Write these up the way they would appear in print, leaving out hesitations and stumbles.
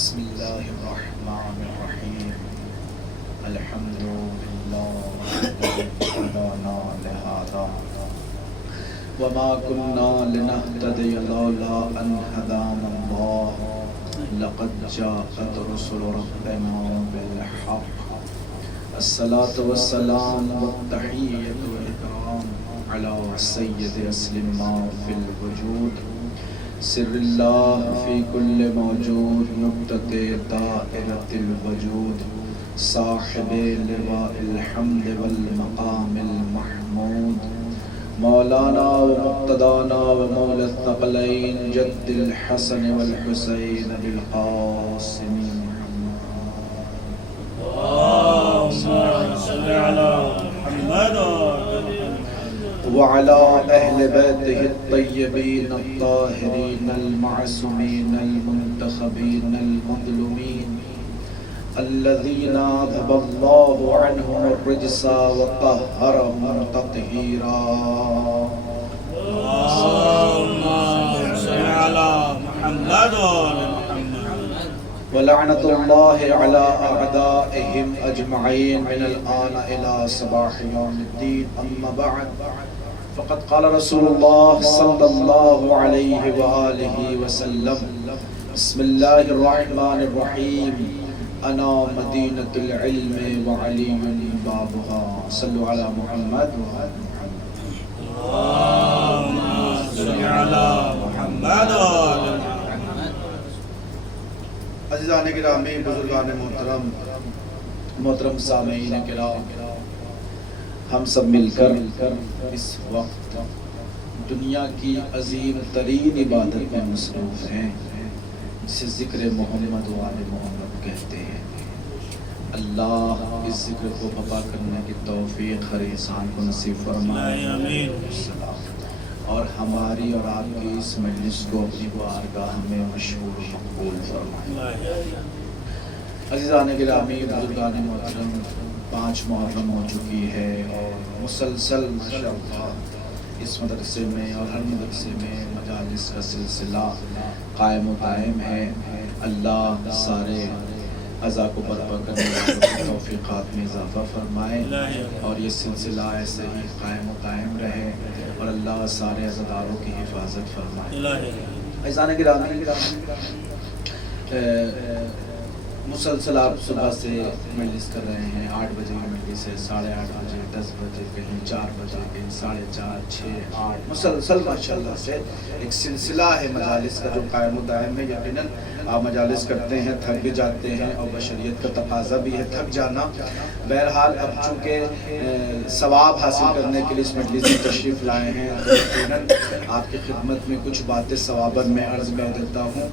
بسم الله الرحمن الرحيم الحمد لله الذي هدانا لهذا وما كنا لنهتدي لولا أن هدانا الله لقد جاءت رسل ربنا بالحق الصلاة والسلام والتحية والإكرام على سيد أسلم ما في الوجود سر الله في كل موجود نقطة دائرة الوجود صاحب لواء الحمد والمقام المحمود مولانا ومقتدانا ومولى الثقلين جد الحسن والحسين بالقاسم اللهم صل على محمد وعلى أهل بيته الطيبين الطاهرين المعصومين المنتخبين المظلومين الذين أذهب الله عنهم الرجس وطهرهم تطهيرا اللهم صل على محمد ولعنة الله على أعدائهم أجمعين من الآن إلى صباح يوم الدين أما بعد فقد قال رسول الله صلى الله عليه وآله وسلم بسم الله الرحمن الرحيم أنا مدينة العلم وعلي بابها صلوا على محمد اللهم صل على محمد عزیزان گرامی بزرگان محترم سامعین کرام ہم سب مل کر اس وقت دنیا کی عظیم ترین عبادت میں مصروف ہیں جسے ذکر محمد و آل محمد کہتے ہیں اللہ اس ذکر کو بپا کرنے کی توفیق ہر انسان کو نصیب فرمائے اور ہماری اور آپ کی اس مجلس کو اپنی بارگاہ میں مشہور و مقبول فرمائے عزیزان گرامی بزرگان محترم 5 محرم ہو چکی ہے اور مسلسل ماشاءاللہ اس مدرسے میں اور ہر مدرسے میں مجالس کا سلسلہ قائم و قائم ہے اللہ سارے عزا کو برپا کرنے والوں کی توفیقات میں اضافہ فرمائے اور یہ سلسلہ ایسے ہی قائم و قائم رہے اور اللہ سارے عزاداروں کی حفاظت فرمائے عزیزان گرامی مسلسل آپ صبح سے مجلس کر رہے ہیں 8 بجے کی مجلس ہے 8:30 بجے 10 بجے کہیں 4 بجے کہیں 4:30 6 8 مسلسل ماشاءاللہ سے ایک سلسلہ ہے مجالس کا جو قائم و دائم ہے یقیناً آپ مجالس کرتے ہیں تھک بھی جاتے ہیں اور بشریت کا تقاضا بھی ہے تھک جانا بہرحال اب چونکہ ثواب حاصل کرنے کے لیے اس مجلس میں تشریف لائے ہیں یقیناً آپ کی خدمت میں کچھ باتیں ثواباً میں عرض کر دیتا ہوں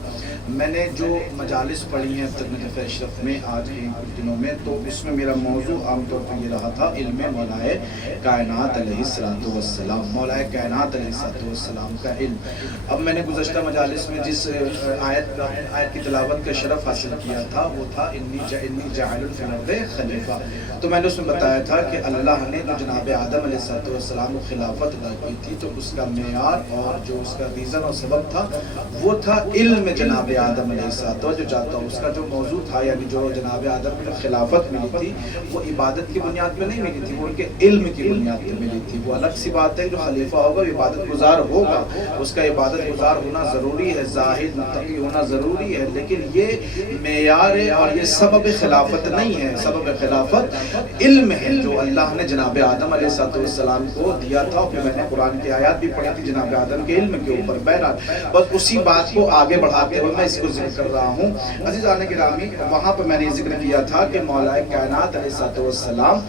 میں نے جو مجالس پڑھی ہیں اب تک نجف اشرف میں آج کے کچھ دنوں میں تو اس میں میرا موضوع عام طور پر یہ رہا تھا علم مولائے کائنات علیہ السلام مولائے کائنات علیہ السلام کا علم اب میں نے گزشتہ مجالس میں جس آیت کی تلاوت کا شرف حاصل کیا تھا وہ تھا انی جاعل فی الارض خلیفہ تو میں نے اس میں بتایا تھا کہ اللہ نے جو جناب آدم علیہ السلام کو خلافت عطا کی تھی تو اس کا معیار اور جو اس کا ریزن اور سبب تھا وہ تھا علم جناب آدم علیہ السلام جو جاتا ہوں اس کا جو موضوع تھا یعنی جو جناب آدم کو خلافت ملی تھی وہ عبادت کی بنیاد پہ نہیں ملی تھی وہ ان کے علم کی بنیاد پہ ملی تھی وہ الگ سی بات ہے جو خلیفہ ہوگا عبادت گزار ہوگا اس کا عبادت گزار ہونا ضروری ہے زاہد متقی ہونا ضروری ہے لیکن یہ معیار ہے اور یہ سبب خلافت نہیں ہے سبب خلافت علم ہے جو اللہ نے جناب آدم علیہ السلام کو دیا تھا پھر میں نے قرآن کی آیات بھی پڑھی تھی جناب آدم کے علم کے اوپر بہرحال بس اسی بات کو آگے بڑھاتے ہوئے میں اس کو ذکر کر رہا ہوں عزیزان گرامی وہاں پر میں نے ذکر کیا تھا کہ مولائے کائنات علیہ السلام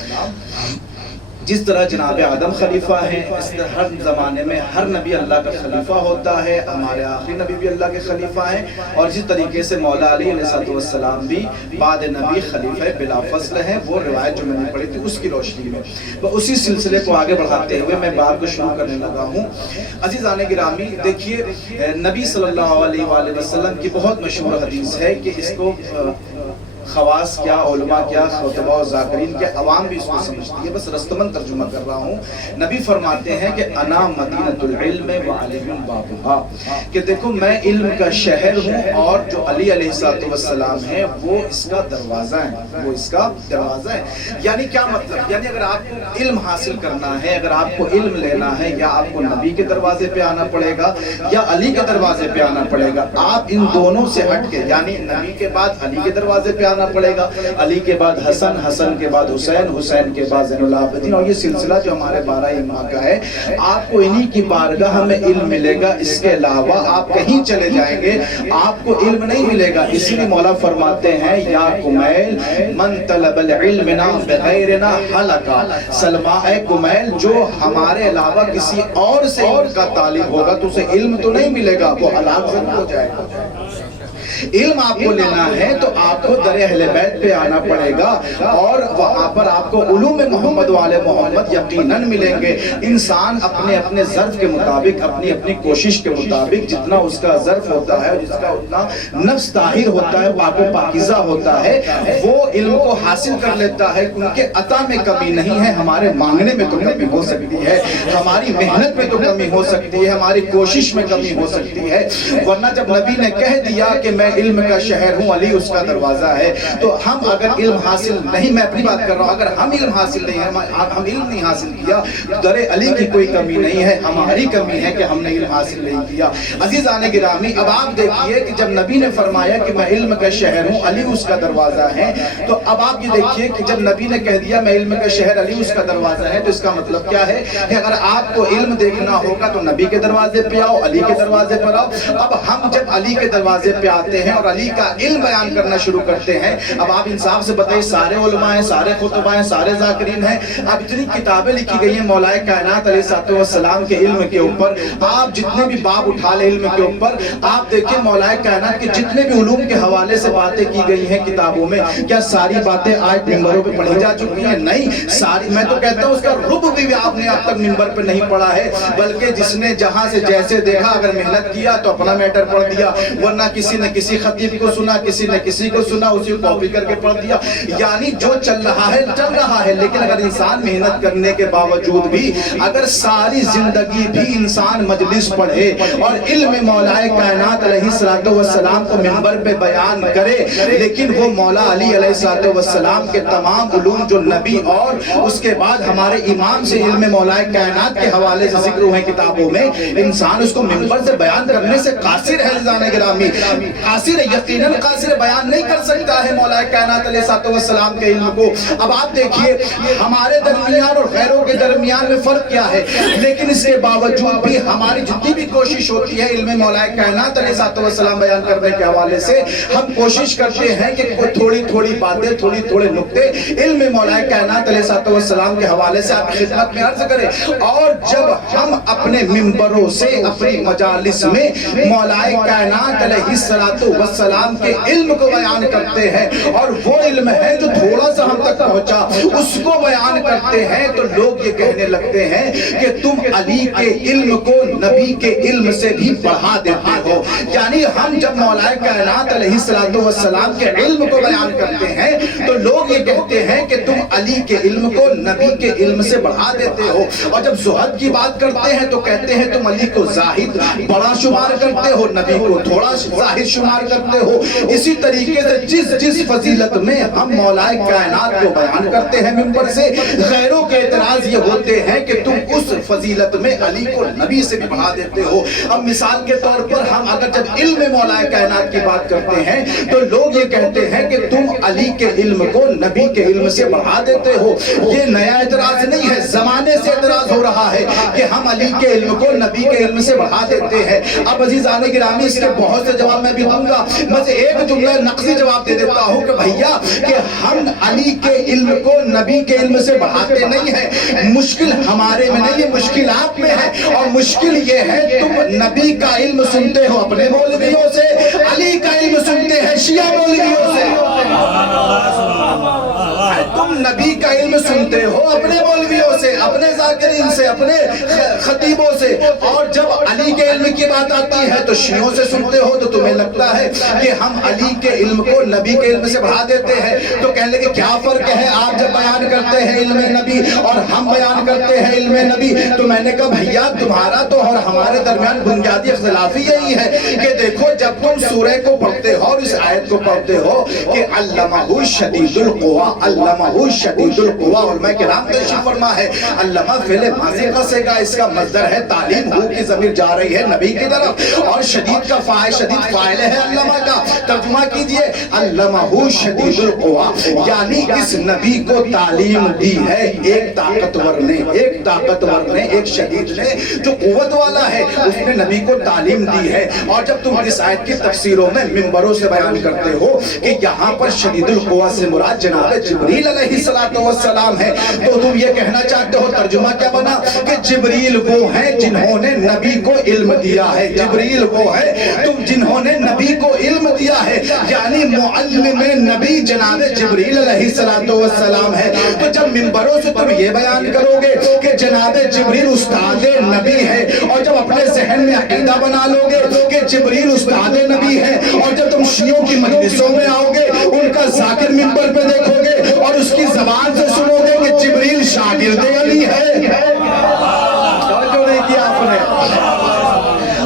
جس طرح جناب آدم خلیفہ ہیں اس طرح ہر زمانے میں ہر نبی اللہ کا خلیفہ ہوتا ہے ہمارے آخری نبی بھی اللہ کے خلیفہ ہیں اور اسی طریقے سے مولا علی علیہ السلام بھی بعد نبی خلیفہ بلا فصل ہیں وہ روایت جو میں نے پڑھی تھی اس کی روشنی میں اسی سلسلے کو آگے بڑھاتے ہوئے میں بات کو شروع کرنے لگا ہوں عزیزان گرامی دیکھیے نبی صلی اللہ علیہ وآلہ وسلم کی بہت مشہور حدیث ہے کہ اس کو خواص کیا، علماء کیا، خطبہ و ذاکرین کے، عوام بھی اس کو سمجھتی ہے، بس رستمند ترجمہ کر رہا ہوں۔ نبی فرماتے ہیں کہ انا مدینۃ العلم وعلی بابھا، کہ دیکھو میں علم کا شہر ہوں اور جو علی علیہ السلام ہے وہ اس کا دروازہ ہے، وہ اس کا دروازہ ہے۔ یعنی کیا مطلب؟ یعنی اگر آپ کو علم حاصل کرنا ہے، اگر آپ کو علم لینا ہے، یا آپ کو نبی کے دروازے پہ آنا پڑے گا یا علی کے دروازے پہ آنا پڑے گا۔ آپ ان دونوں سے ہٹ کے، یعنی نبی کے بعد علی کے دروازے پہ آنا پڑے گا، علی کے بعد حسن، حسن کے بعد حسین، حسین کے بعد زین العابدین، اور یہ سلسلہ جو ہمارے 12 امام کا ہے، آپ کو انہی کی بارگاہ میں علم ملے گا۔ اس کے علاوہ آپ کہیں چلے جائیں گے آپ کو علم نہیں ملے گا۔ اسی لیے مولا فرماتے ہیں یا کمیل من طلب العلم بغیرنا حلقہ، سلمہ اے کمیل جو ہمارے علاوہ کسی اور سے علم کا طالب ہوگا تو اسے علم تو نہیں ملے گا، وہ ہلاک ضرور ہو جائے گا۔ علم آپ کو لینا ہے تو آپ کو در اہل بیت پہ آنا پڑے گا، اور وہاں پر آپ کو علوم محمد والے محمد یقیناً ملیں گے۔ انسان اپنے اپنے ظرف کے مطابق، اپنی اپنی کوشش کے مطابق، جتنا اس کا ظرف ہوتا ہے، جس کا اتنا نفس طاہر ہوتا ہے، پاک و پاکیزہ ہوتا ہے، وہ علم کو حاصل کر لیتا ہے۔ ان کے عطا میں کمی نہیں ہے، ہمارے مانگنے میں تو کمی ہو سکتی ہے، ہماری محنت میں تو کمی ہو سکتی ہے، ہماری کوشش میں کمی ہو سکتی ہے، ورنہ جب نبی نے کہہ دیا کہ میں علم کا شہر ہوں، علی اس کا دروازہ ہے، تو ہم اگر علم حاصل نہیں، میں اپنی بات کر رہا ہوں، اگر ہم علم حاصل نہیں ہے، ہم علم نہیں حاصل کیا، در علی کی کوئی کمی نہیں ہے، ہماری کمی ہے کہ ہم نے علم حاصل نہیں کیا۔ عزیزان گرامی، اب آپ دیکھیے کہ جب نبی نے فرمایا کہ میں علم کا شہر ہوں، علی اس کا دروازہ ہے، تو اب آپ یہ دیکھیے کہ جب نبی نے کہہ دیا میں علم کا شہر، علی اس کا دروازہ ہے، تو اس کا مطلب کیا ہے کہ اگر آپ کو علم دیکھنا ہوگا تو نبی کے دروازے پہ آؤ، علی کے دروازے پر آؤ۔ اب ہم جب علی کے دروازے پہ آتے ہیں اور علی کا علم بیان کرنا شروع کرتے ہیں، اب آپ انصاف سے بتائیے، سارے علماء ہیں، سارے خطبہ ہیں، سارے ذاکرین ہیں، اب اتنی کتابیں لکھی گئی ہیں مولا کائنات علیہ السلام کے علم کے اوپر، آپ جتنے بھی باب اٹھا لیں علم کے اوپر، آپ دیکھیں مولا کائنات کے جتنے بھی علوم کے حوالے سے باتیں کی گئی ہیں کتابوں میں، کیا ساری باتیں آج ممبروں پہ پڑھی جا چکی ہیں؟ نہیں، ساری، میں تو کہتا ہوں اس کا ربع بھی آپ نے اب تک ممبر پہ نہیں پڑھا ہے، بلکہ جس نے جہاں سے جیسے دیکھا، اگر محنت کیا تو اپنا میٹر پڑھ دیا، ورنہ کسی نے کسی خطیب کو سنا، کسی نے کسی کو سنا، اسی کو کاپی کر کے پڑھ دیا۔ یعنی جو چل رہا ہے چل رہا ہے، لیکن اگر انسان محنت کرنے کے باوجود بھی اگر ساری زندگی بھی انسان مجلس پڑھے اور علم مولا کائنات علیہ السلام کو منبر پہ بیان کرے، لیکن وہ مولا علی علیہ السلام کے تمام علوم جو نبی اور اس کے بعد ہمارے امام سے علم مولا کائنات کے حوالے سے ذکر ہوئے کتابوں میں، انسان اس کو منبر سے بیان کرنے سے قاصر ہے۔ گرامی قاصر ہے، یقیناً قاصر، بیان نہیں کر سکتا ہے مولا کائنات علیہ السلام کے علم کو۔ اب آپ دیکھیے ہمارے درمیان اور غیروں کے درمیان میں فرق کیا ہے، لیکن اس کے باوجود بھی ہماری جتنی بھی کوشش ہوتی ہے علم مولا کائنات علیہ السلام بیان کرنے کے حوالے سے، ہم کوشش کرتے ہیں کہ تھوڑی تھوڑی باتیں، تھوڑی تھوڑے نقطے علم مولا کائنات علیہ السلام کے حوالے سے آپ کی خدمت میں عرض کریں۔ اور جب ہم اپنے منبروں سے، اپنی مجالس میں مولا کائنات علیہ السلام کے علم کو بیان کرتے ہیں، اور وہ علم ہے جو تھوڑا سا ہم تک پہنچا، اس کو بیان کرتے ہیں، تو لوگ یہ کہنے لگتے ہیں کہ تم علی کے علم کو نبی کے علم سے بھی بڑھا دیتے ہو۔ یعنی ہم جب مولا کائنات علیہ السلام کے علم کو بیان کرتے ہیں تو لوگ یہ کہتے ہیں کہ تم علی کے علم کو نبی کے علم سے بڑھا دیتے ہو، اور جب زہد کی بات کرتے ہیں تو کہتے ہیں تم علی کو زاہد بڑا شمار کرتے ہو، نبی کو تھوڑا ظاہر شمار کرتے ہو۔ اسی طریقے سے جس فضیلت میں ہم مولا کائنات کو بیان کرتے ہیں منبر سے، غیروں کے اعتراض یہ ہوتے ہیں کہ تم اس فضیلت میں علی کو نبی سے بھی بڑھا دیتے ہو۔ اب مثال کے طور پر ہم اگر جب علم مولا کائنات کی بات کرتے ہیں تو لوگ یہ کہتے ہیں کہ تم علی کے علم کو نبی کے علم سے بڑھا دیتے ہو۔ یہ نیا اعتراض نہیں ہے، زمانے سے اعتراض ہو رہا ہے کہ ہم علی کے علم کو نبی کے علم سے بڑھا دیتے ہیں۔ اب عزیزان گرامی، اس کے بہت سے جواب میں بھی دوں گا، بس ایک جملہ نقصی جواب دے دیتا ہوں کہ بھیا کہ ہم علی کے علم کو نبی کے علم سے بڑھاتے نہیں ہیں۔ مشکل ہمارے میں نہیں، مشکل آپ میں ہے، اور مشکل یہ ہے تم نبی کا علم سنتے ہو اپنے مولویوں سے، علی کا علم سنتے ہیں شیعہ مولویوں سے۔ تم نبی کا علم سنتے ہو اپنے مولویوں سے، اپنے ذاکرین سے، اپنے خطیبوں سے، اور جب علی کے علم کی بات آتی ہے تو شیعوں سے سنتے ہو، تو تمہیں لگتا ہے کہ ہم علی کے علم کو نبی کے علم سے بڑھا دیتے ہیں۔ تو کہنے لگے کیا فرق ہے آپ جب بیان کرتے ہیں علم نبی اور ہم بیان کرتے ہیں علم نبی؟ تو میں نے کہا بھیا تمہارا تو اور ہمارے درمیان بنیادی اختلافی یہی ہے کہ دیکھو جب تم سورہ کو پڑھتے ہو اور اس آیت کو پڑھتے ہو کہ علمہ شدید القوا، علمہ شدید القوا، علماء کرام تشریف فرما ہے علمہ فعل ماضی کا سے گا، اس کا مصدر ہے تعلیم، ہو کی ضمیر جا رہی ہے نبی کی طرف، اور شدید کا فاعل، شدید فاعل ہے علمہ کا۔ ترجمہ کیجئے علمہ شدید القوا، یعنی اس نبی کو تعلیم دی ہے ایک طاقتور نے، ایک طاقتور نے، ایک شدید نے جو قوت والا ہے، اس نے نبی کو تعلیم دی ہے۔ اور جب تم اس آیت کی تفسیروں میں منبروں سے بیان کرتے ہو کہ یہاں پر شدید القوا سے مراد جناب جبریل علیہ السلام ہے، تو تم یہ کہنا چاہتے ہو، ترجمہ کیا بنا کہ جبریل وہ ہیں جنہوں نے نبی کو علم دیا ہے، جبریل وہ ہے تم جنہوں نے نبی کو علم دیا ہے، یعنی معلم نبی جناب جبریل علیہ السلام ہے۔ تو جب منبروں سے تم یہ بیان کرو گے کہ جناب جبریل استاد نبی ہے، اور جب اپنے ذہن میں عقیدہ بنا لو گے کہ جبریل استاد نبی ہے، اور جب تم شیعوں کی مجلسوں میں آؤ گے ان کا ذاکر منبر پہ دیکھو گے اور اس کی زبان سے سنو گے کہ جبریل شاگرد علی ہے، توجہ نہیں کیا آپ نے؟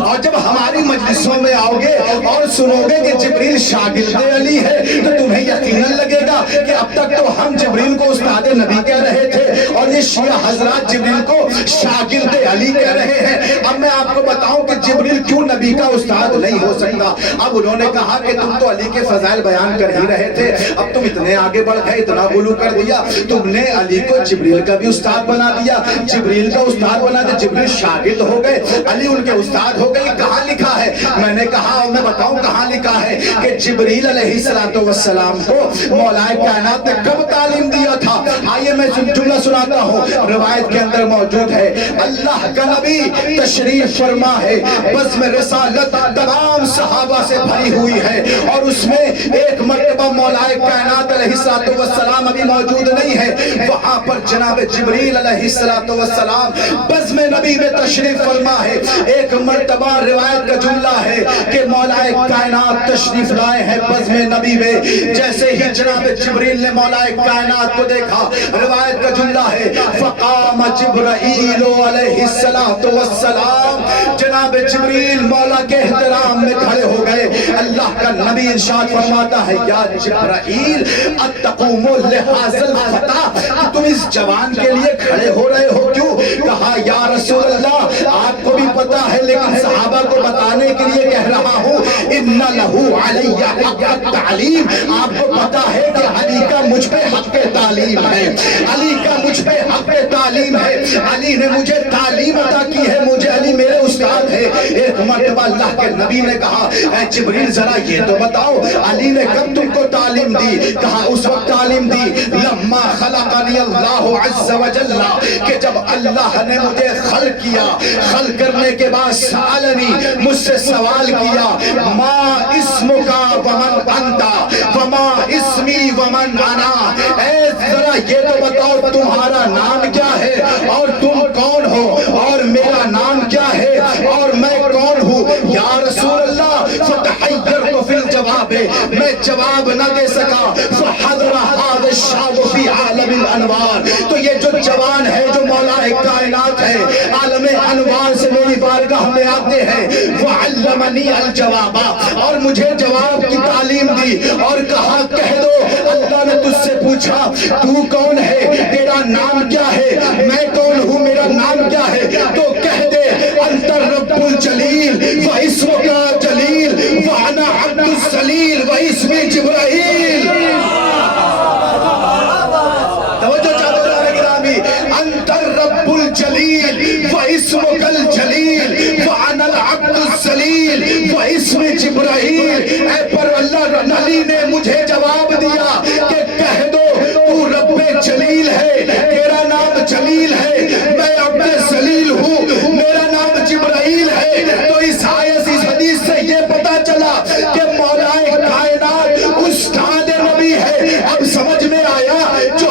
اور جب ہماری مجلسوں میں آؤ گے اور سنو گے کہ جبریل شاگرد علی ہے تو تمہیں یقیناً لگے گا کہ اب تک تو ہم جبریل کو استاد نبی کہہ رہے تھے اور یہ شیعہ حضرات جبریل کو شاگرد علی کہہ رہے ہیں۔ اب میں آپ کو بتاؤں کہ جبریل کیوں نبی کا استاد نہیں ہو سکتا؟ اب انہوں نے کہا کہ تم تو علی کے فضائل بیان کر ہی رہے تھے، اب تم اتنے آگے بڑھ گئے، اتنا غلو کر دیا، تم نے علی کو جبریل کا بھی استاد بنا دیا، جبریل کا استاد بنا دیا، جبریل شاگرد ہو گئے، علی ان کے استاد ہو گئے۔ کہاں لکھا ہے؟ میں نے کہا اور میں بتاؤں کہاں لکھا ہے کہ جبریل علیہ السلام کو مولا کائنات نے کب تعلیم دیا تھا؟ آئیے میں جملہ سناتا ہوں، روایت کے اندر موجود ہے، اللہ کا نبی تشریف فرما ہے، بزم رسالت تمام صحابہ سے بھری ہوئی ہے، اور اس میں ایک مرتبہ مولا کائنات علیہ السلام ابھی موجود نہیں ہے، وہاں پر جناب جبریل علیہ السلام بزم نبی میں تشریف فرما ہے۔ ایک مرتبہ روایت کا جملہ ہے کہ مولا کائنات تشریف لائے ہیں بزم نبی میں، جیسے ہی جناب جبریل نے مولا کائنات کو دیکھا، روایت کا جملہ ہے فقام جبرائیل علیہ السلام، جناب جبریل مولا کے احترام میں کھڑے ہو گئے۔ اللہ کا نبی ارشاد فرماتا ہے یا جبرائیل اتقوم لہذا الفتى، تم اس جوان کے لیے کھڑے ہو رہے ہو کیوں؟ کہا یا رسول اللہ آپ کو بھی پتا ہے لیکن صحابہ کو بتانے کے لیے کہہ رہا ہوں، ان لہو علی حق التعلیم، آپ کو پتا ہے کہ علی کا مجھ پہ حق تعلیم ہے، علی کا مجھ پہ حق تعلیم ہے، علی نے مجھے تعلیم عطا کی ہے، مجھے علی میرے استاد ہے۔ ایک مرتبہ اللہ کے نبی نے کہا اے جبریل ذرا یہ تو بتاؤ علی نے کب تم کو تعلیم دی؟ کہا اس وقت تعلیم دی لما خلقنی اللہ عز وجل، کہ جب اللہ نے مجھے خلق کیا، خلق کرنے کے بعد سالنی مجھ سے سوال کیا ما اسمکا ومن انتا وما اسمی ومن انا، اے ذرا یہ تو بتاؤ تمہارا نام کیا ہے اور تم کون ہو اور میرا نام کیا ہے اور میں کون ہوں؟ یا رسول اللہ فتحیرت فی الجواب، میں جواب نہ دے سکا، فحضر هذا الشاب فی عالم الانوار، تو یہ جو جوان ہے جو مولا کائنات ہے عالم انوار سے میری بارگاہ میں آتے ہیں، وعلمنی الجواب، اور مجھے جواب کی تعلیم دی اور کہا کہہ دو اللہ نے تجھ سے پوچھا تو کون ہے، تیرا نام کیا ہے، میں کون ہوں، میرا نام کیا ہے، تو کہہ دے انت رب الجلیل و اسمک جلیل وانا عبد السلیل و اسمی جبرائیل۔ توجہ چاہتے ہیں گرامی، انت رب الجلیل و اسمک الجلیل وانا العبد السلیل و اسم جبرائیل، اے پر اللہ علی نے مجھے جواب دیا کہ کہہ دو تو رب جلیل ہے، تیرا نام جلیل ہے، میں عبد سلیل ہوں، میرا نام جبرائیل ہے۔ تو اس آیت اس حدیث سے یہ پتا چلا کہ مولا کائنات استاد نبی ہے۔ اب سمجھ میں آیا جو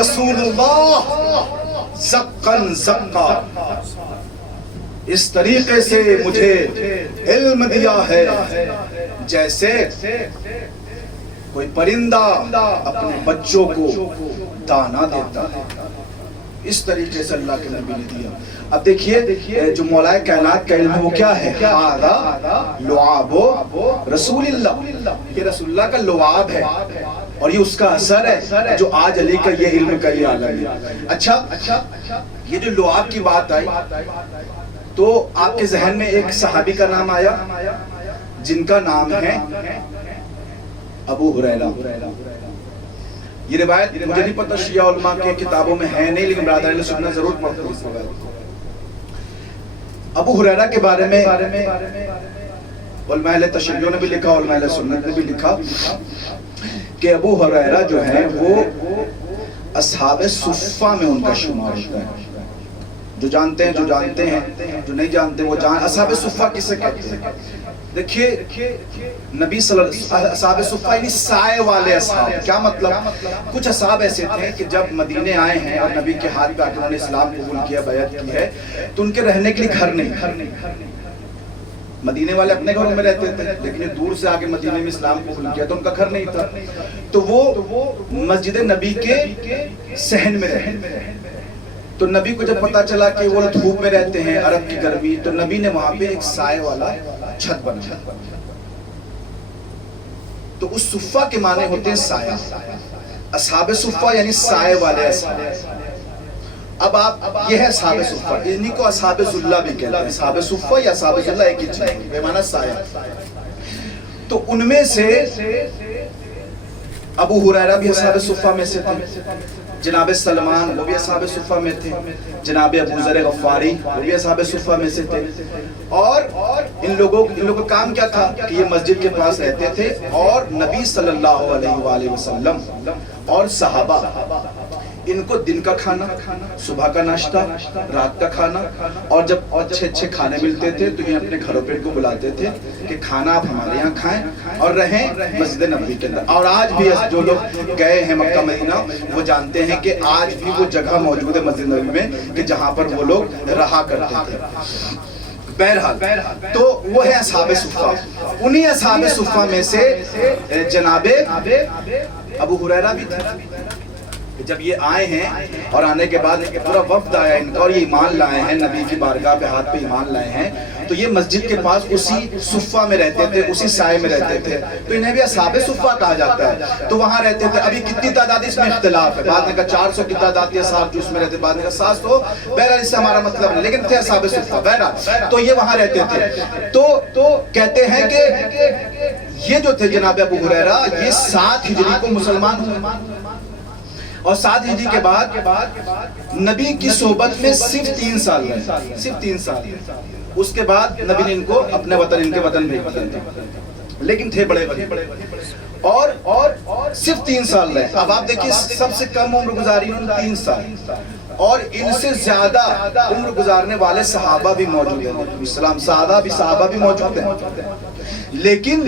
رسول اللہ زقن زقا، اس طریقے سے مجھے علم دیا ہے جیسے کوئی پرندہ اپنے بچوں کو دانا دیتا ہے، اس طریقے سے اللہ کے نبی نے دیا۔ اب دیکھیے جو مولا کائنات کا علم ہے وہ کیا ہے؟ ہذا لعاب رسول اللہ، یہ رسول اللہ کا لعاب ہے اور یہ اس کا اثر ہے جو آج علی کا یہ علم کا یہ عالم ہے۔ اچھا یہ جو لعاب کی بات آئی تو آپ کے ذہن میں ایک صحابی کا نام آیا جن کا نام ہے ابو ہریرہ۔ یہ روایت مجھے نہیں پتہ شیعہ علماء کے کتابوں میں ہے نہیں، لیکن برادران سنت ضرور پڑھتے ہیں اس روایت کو۔ ابو ہریرہ کے بارے میں علماء اہل تشیع نے بھی لکھا، علماء اہل سنت نے بھی لکھا کہ ابو ہریرہ جو ہیں وہ اصحاب صفہ میں ان کا شمار ہوتا ہے۔ جو جانتے ہیں جو جانتے ہیں، جو نہیں جانتے وہ اصحاب صفہ کسے کہتے ہیں؟ دیکھیے نبی صلی اللہ علیہ وسلم اصحاب صفہ یعنی سائے والے اصحاب، کیا مطلب؟ کچھ اصحاب ایسے تھے کہ جب مدینے آئے ہیں اور نبی کے ہاتھ پہ آ کے انہوں نے اسلام قبول کیا، بیعت کی ہے، تو ان کے رہنے کے لیے گھر نہیں۔ مدینے والے اپنے گھروں میں رہتے تھے لیکن دور سے آگے مدینے میں اسلام قبول کیا تو ان کا گھر نہیں تھا، تو وہ مسجد نبی کے صحن میں رہے۔ تو نبی کو جب پتا چلا کہ وہ دھوپ میں رہتے ہیں، عرب کی گرمی، تو نبی نے وہاں پہ ایک سائے والا چھت بنایا۔ تو اس صفہ کے معنی ہوتے ہیں سایہ، اصحاب صفہ یعنی سائے والے اصحاب۔ اب آپ یہ ہے اصحاب صفہ، انہی کو اصحاب ذلہ بھی کہتے ہیں۔ اصحاب صفہ یا اصحاب ذلہ ایک ہی چیز ہے، بے معنی سایہ۔ تو ان میں سے ابو ہریرہ بھی اصحاب صفہ میں سے تھے، جناب سلمان وہ بھی اصحاب صفہ میں تھے، جناب ابو ذر غفاری وہ بھی اصحاب صفہ میں سے تھے۔ اور ان لوگوں کا کام کیا تھا کہ یہ مسجد کے پاس رہتے تھے اور نبی صلی اللہ علیہ وآلہ وسلم اور صحابہ ان کو دن کا کھانا، صبح کا ناشتہ، رات کا کھانا، اور جب اچھے کھانے ملتے تھے تو یہ اپنے گھروں پہ ان کو بلاتے تھے کہ کھانا آپ ہمارے یہاں کھائیں اور رہیں مسجد نبوی کے اندر۔ اور آج بھی جو لوگ گئے ہیں مکہ مدینہ وہ جانتے ہیں کہ آج بھی وہ جگہ موجود ہے مسجد نبوی میں کہ جہاں پر وہ لوگ رہا کرتے تھے۔ بہرحال تو وہ ہے اصحاب صفہ۔ انہی اصحاب صفہ میں سے جناب ابو ہریرہ بھی تھے۔ جب یہ آئے ہیں اور آنے کے بعد پورا وفد آیا ان کا اور یہ ایمان لائے ہیں، نبی کی بارگاہ پہ ہاتھ پہ ایمان لائے ہیں، تو یہ مسجد کے پاس اسی صفہ میں رہتے تھے، اسی سائے میں رہتے تھے، تو انہیں بھی اصحاب صفہ کہا جاتا ہے۔ تو وہاں رہتے تھے۔ ابھی کتنی تعداد اس میں اختلاف ہے، بعد نے کہا 400 کی تعداد تھی اصحاب جو اس میں رہتے، بعد نے کہا 700، بہرحال اس سے ہمارا مطلب نہیں، لیکن تھے اصحاب صفہ۔ بہرحال تو یہ وہاں رہتے تھے۔ تو کہتے ہیں کہ یہ جو تھے جناب ابو ہریرہ یہ 7 ہجری کو مسلمان ہوئے، اور 7 ہجری کے بعد نبی کی صحبت میں صرف 3 سال رہے، صرف 3 سال۔ اس کے بعد نبی نے ان کو اپنے وطن، ان کے وطن بھیج دیا، لیکن تھے بڑے بڑے، اور صرف 3 سال رہے۔ اب آپ دیکھیں سب سے کم عمر گزاری انہوں نے 3 سال، اور ان سے زیادہ عمر گزارنے والے صحابہ بھی موجود ہیں، صحابہ بھی موجود ہیں، لیکن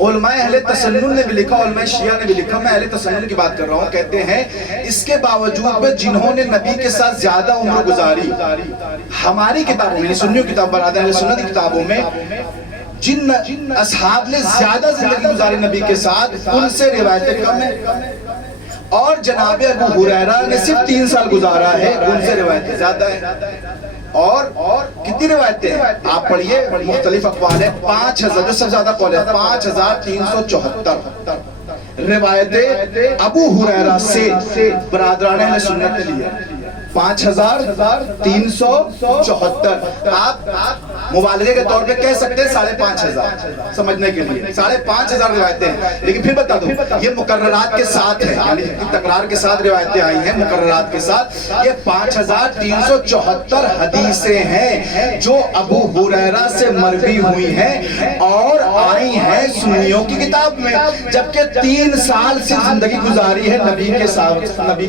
علماء اہل تسنن نے بھی لکھا، علماء شیعہ نے بھی لکھا، میں اہل تسنن کی بات کر رہا ہوں، کہتے ہیں اس کے باوجود میں جنہوں نے نبی کے ساتھ زیادہ عمر گزاری ہماری کتابوں میں، سنیوں کتاب برادر اہل سنت کی کتابوں میں جن اصحاب نے زیادہ زندگی گزاری نبی کے ساتھ ان سے روایتیں کم ہیں، اور جناب ابو ہریرہ نے صرف 3 سال گزارا ہے، ان سے روایتیں زیادہ ہیں۔ اور کتنی روایتیں ہیں آپ پڑھئے، مختلف اقوال ہیں، 5000 جو سب سے زیادہ قول ہے 5374 روایتیں ابو ہریرہ سے برادران اہل سنت نے لیے، 5374۔ آپ مبالغے کے طور پہ کہہ سکتے ہیں 5500 سمجھنے کے لیے، 5500 روایتیں ہیں، لیکن پھر بتا دوں یہ مقررات کے ساتھ ہے، یعنی تکرار کے ساتھ روایتیں آئی ہیں، مقررات کے ساتھ یہ 5374 حدیثیں ہیں جو ابو ہریرہ سے مروی ہوئی ہیں اور آئی ہیں سنیوں کی کتاب میں، جبکہ 3 سال سے زندگی گزاری ہے نبی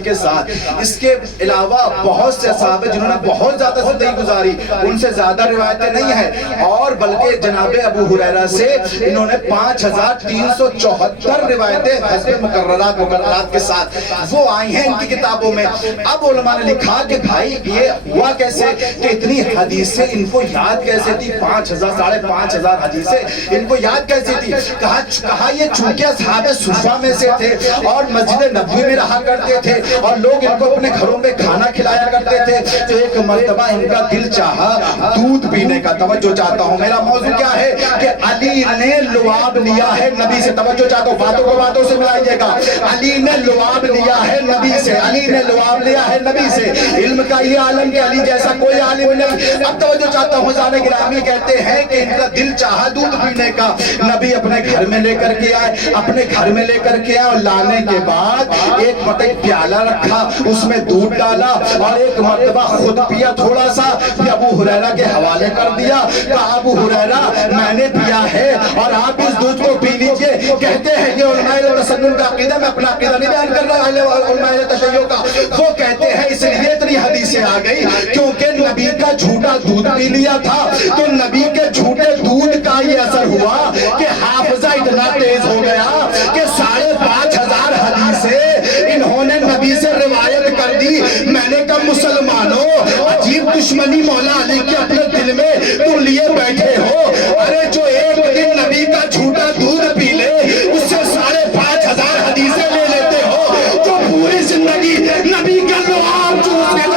کے ساتھ۔ اس کے علاوہ بہت سے صحابہ جنہوں نے بہت زیادہ زندگی گزاری، ان سے زیادہ روایتیں نہیں نہیں ہے, اور بلکہ جناب ابو ہریرہ سے انہوں نے 5374 روایتیں حسب مقررات کے ساتھ وہ آئی ہیں ان کی کتابوں میں. اب علماء نے لکھا کہ بھائی یہ ہوا کیسے کہ اتنی حدیثیں ان کو یاد کیسے تھی, 5000 حدیثیں ان کو یاد کیسے تھی. کہا یہ چونکہ اصحاب صفہ میں سے تھے اور مسجد نبوی میں رہا کرتے تھے اور لوگ ان کو اپنے گھروں میں کھانا کھلایا کرتے تھے, تو ایک مرتبہ ان کا دل چاہا دودھ پینے کا. توجہ چاہتا ہوں, میرا موضوع کیا ہے کہ علی نے لعاب لیا ہے نبی سے. توجہ چاہتا ہوں, باتوں کو باتوں سے ملائیے گا. علی نے لعاب لیا ہے نبی سے, علی نے لعاب لیا ہے نبی سے. علم کا یہ عالم کہ علی جیسا کوئی عالم نہیں. اب توجہ چاہتا ہوں, حضرات گرامی کہتے ہیں کہ ان کا دل چاہا دودھ پینے کا. نبی اپنے گھر میں لے کر کے آئے, اور لانے کے بعد ایک پیالہ رکھا, اس میں دودھ ڈالا اور ایک مرتبہ خود پیا تھوڑا سا, پھر ابو ہریرہ کے حوالے کر دیا. کہا ابو ہریرہ میں نے پیا ہے اور آپ اس دودھ کو پی لیجئے. کہتے ہیں کہ علماء تسنن کا عقیدہ, میں اپنا عقیدہ نہیں بیان کر رہا, علماء تشیع کا, وہ کہتے ہیں اس لیے اتنی حدیثیں آ گئی کیونکہ نبی کا جھوٹا دودھ پی لیا تھا. تو نبی کے جھوٹے دودھ کا یہ اثر ہوا کہ حافظہ اتنا تیز ہو گیا کہ 5500 حدیثیں انہوں نے نبی سے روایت کر دی. میں نے کہا مسلمانوں, عجیب دشمنی مولا علی کے اپنے دل میں تم لیے بیٹھے ہو. ارے جو ایک دن نبی کا جھوٹا دودھ پی لے اس سے 5500 حدیثیں لے لیتے ہو, جو پوری زندگی نبی کا لعاب چوستے ہو.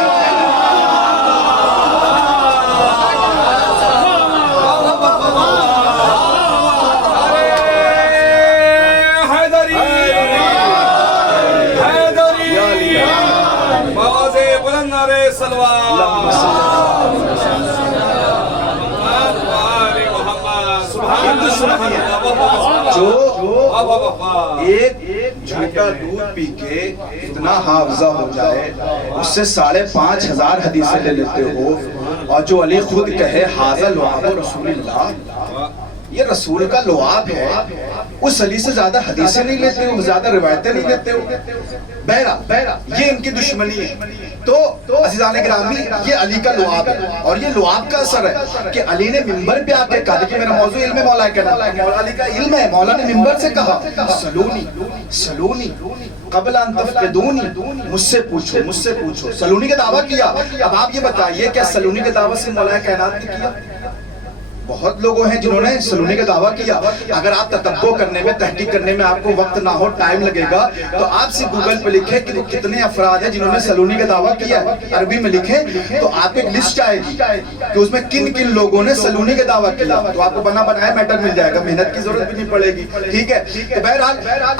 جو ایک جھوٹا دودھ پی کے اتنا حافظہ ہو جائے اس سے 5500 حدیثیں لے لیتے ہو, اور جو علی خود کہے حاذا لعاب رسول اللہ, یہ رسول کا لعاب ہے, اس علی سے زیادہ حدیثیں نہیں لیتے ہو, زیادہ روایتیں نہیں لیتے ہو. بہرحال یہ ان کی دشمنی ہے. تو عزیزان گرامی یہ علی کا لعاب ہے, اور یہ لعاب کا اثر ہے کہ علی نے منبر پہ آ کے کہا, کہ میرا موضوع علم مولا ہے, مولا علی کا علم ہے. مولا نے منبر سے کہا سلونی قبل ان تفقدونی, مجھ سے پوچھو. سلونی کا دعویٰ کیا. اب آپ یہ بتائیے کیا سلونی کے دعویٰ سے مولا کائنات نے کیا؟ بہت لوگ ہیں جنہوں نے سلونی کا دعویٰ کیا. اگر آپ تتبع کرنے میں, تحقیق کرنے میں آپ کو وقت نہ ہو, ٹائم لگے گا, تو آپ سے گوگل پہ لکھیں کہ وہ کتنے افراد ہیں جنہوں نے سلونی کا دعویٰ کیا. عربی میں لکھیں تو آپ ایک لسٹ آئے گی کہ اس میں کن کن لوگوں نے سلونی کا دعویٰ کیا. تو آپ کو بنا بنایا میٹر مل جائے گا, محنت کی ضرورت بھی نہیں پڑے گی. ٹھیک ہے, تو بہرحال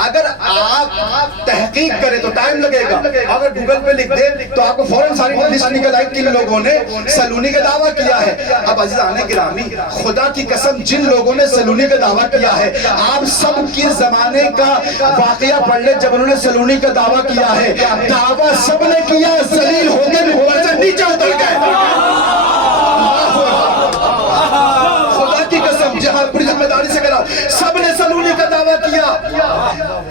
اگر آپ تحقیق کریں تو ٹائم لگے گا, اگر گوگل پہ لکھ دیں تو آپ کو فوراً ساری لسٹ نکل آئے کن لوگوں نے سلونی کا دعویٰ کیا ہے. اب عزیزان گرامی خدا کی قسم جن لوگوں نے سلونی کا دعویٰ کیا ہے, آپ سب کی زمانے کا واقعہ پڑھ لیں. جب انہوں نے سلونی کا دعویٰ کیا ہے, دعویٰ سب نے کیا, ذلیل ہو کے منبر سے نیچے اتر گئے. خدا کی قسم, جہاں پوری ذمہ داری سے کرا, سب نے سلونی کا دعویٰ کیا.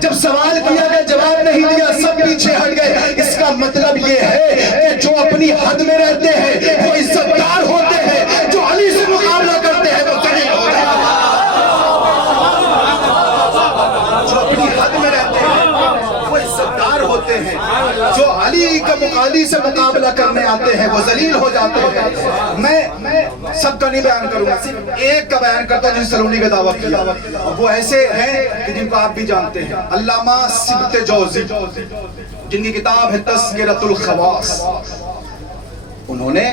جب سوال کیا گیا جواب نہیں دیا, سب پیچھے ہٹ گئے. اس کا مطلب یہ ہے کہ جو اپنی حد میں رہتے ہیں وہ عزت دار ہوتے ہیں, جو علی سے مقابلہ کرتے ہیں وہ ذلیل ہوتے ہیں. جو اپنی حد میں رہتے ہیں وہ عزت دار ہوتے ہیں, جو علی کا علی سے مقابلہ کرنے آتے ہیں وہ ذلیل ہو جاتے ہیں. میں سب کا نہیں بیان کروں گا, صرف ایک کا بیان کرتا ہوں جن سے سلونی کا دعویٰ کیا. وہ ایسے ہیں کہ جن کو آپ بھی جانتے ہیں, علامہ سبت جوزی, جن کی کتاب ہے تذکرۃ الخواص. انہوں نے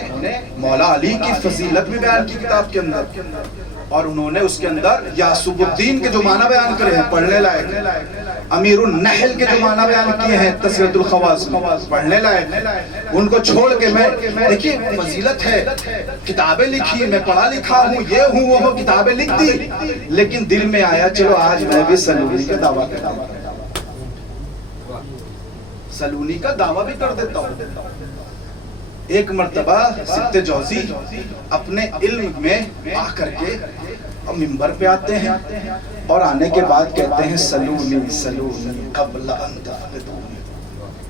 مولا علی کی فضیلت بھی بیان کی کتاب کے اندر, اور انہوں نے اس کے اندر یعصب الدین کے جو معنی بیان کرے ہیں پڑھنے لائق, امیر النحل کے جو معنی بیان کیے ہیں تذکرۃ الخواص پڑھنے لائق. ان کو چھوڑ کے میں دیکھیے فضیلت ہے, کتابیں لکھی, میں پڑھا لکھا ہوں, یہ ہوں وہ ہوں, کتابیں لکھ دی, لیکن دل میں آیا چلو آج میں بھی سلونی کا دعویٰ کرتا ہوں, سلونی کا دعویٰ بھی کر دیتا ہوں. ایک مرتبہ سبت جوزی اپنے علم میں آ کر کے منبر پہ آتے ہیں, اور آنے کے بعد کہتے ہیں سلونی قبل ان تفقدونی.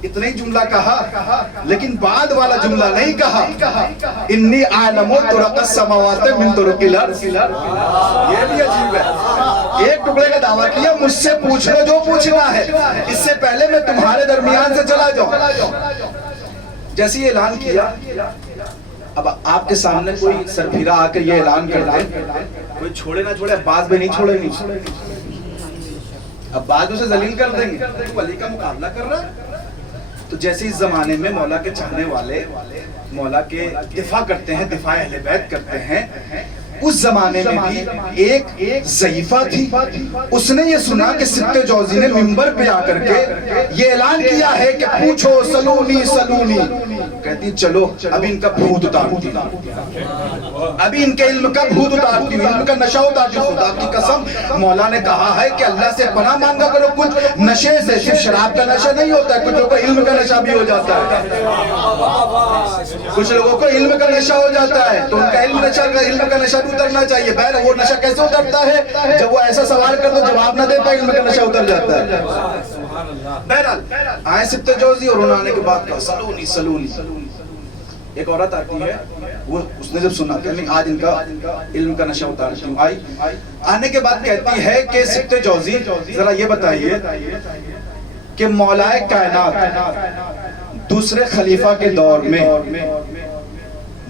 اتنا ہی جملہ کہا لیکن بعد والا جملہ نہیں کہا. انی اعلم طرق السماوات من طرق الارض. یہ بھی عجیب ہے. ایک ٹکڑے کا دعویٰ کیا مجھ سے پوچھ لو جو پوچھنا ہے, اس سے پہلے میں تمہارے درمیان سے چلا جاؤں. جیسے یہ اعلان کیا, اب آپ کے سامنے کوئی سرپھیرا آ کے یہ اعلان کر دے, کوئی چھوڑے نہ چھوڑے, عباس بھی نہیں چھوڑے گی. عباس اسے ذلیل کر دیں گے, تو علی کا مقابلہ کر رہا ہے. تو جیسے اس زمانے میں مولا کے چاہنے والے مولا کے دفاع کرتے ہیں, دفاع اہل بیت کرتے ہیں, اس زمانے میں بھی ایک ضعیفہ تھی. اس نے یہ سنا کہ سبط جوزی نے منبر پہ آ کر کے یہ اعلان کیا ہے کہ پوچھو سلونی سلونی. کہتی چلو ابھی ان کا بھوت اتارتی ہوں, ابھی ان کے علم کا بھوت اتارتی ہوں, علم کا نشہ اتارتی ہوں. خدا کی قسم مولا نے کہا ہے کہ اللہ سے پناہ مانگا کرو. کچھ نشے سے صرف شراب کا نشہ نہیں ہوتا ہے, کچھ لوگوں کو علم کا نشہ بھی ہو جاتا ہے. کچھ لوگوں کو علم کا نشہ ہو جاتا ہے تو ان کا علم کا نشہ بھی اترنا چاہیے. بہر وہ نشہ کیسے اترتا ہے؟ جب وہ ایسا سوال کر تو جواب نہ دیتا, علم کا نشہ اتر جاتا ہے. بہرحال آئے سبط جوزی اور انہوں نے کے بعد کہا سلونی سلونی. ایک عورت آتی ہے, وہ اس نے جب سنا کہ آج ان کا علم کا نشہ اتارتی ہوں, آنے کے بعد کہتی ہے کہ سبط جوزی ذرا یہ بتائیے کہ مولائے کائنات دوسرے خلیفہ کے دور میں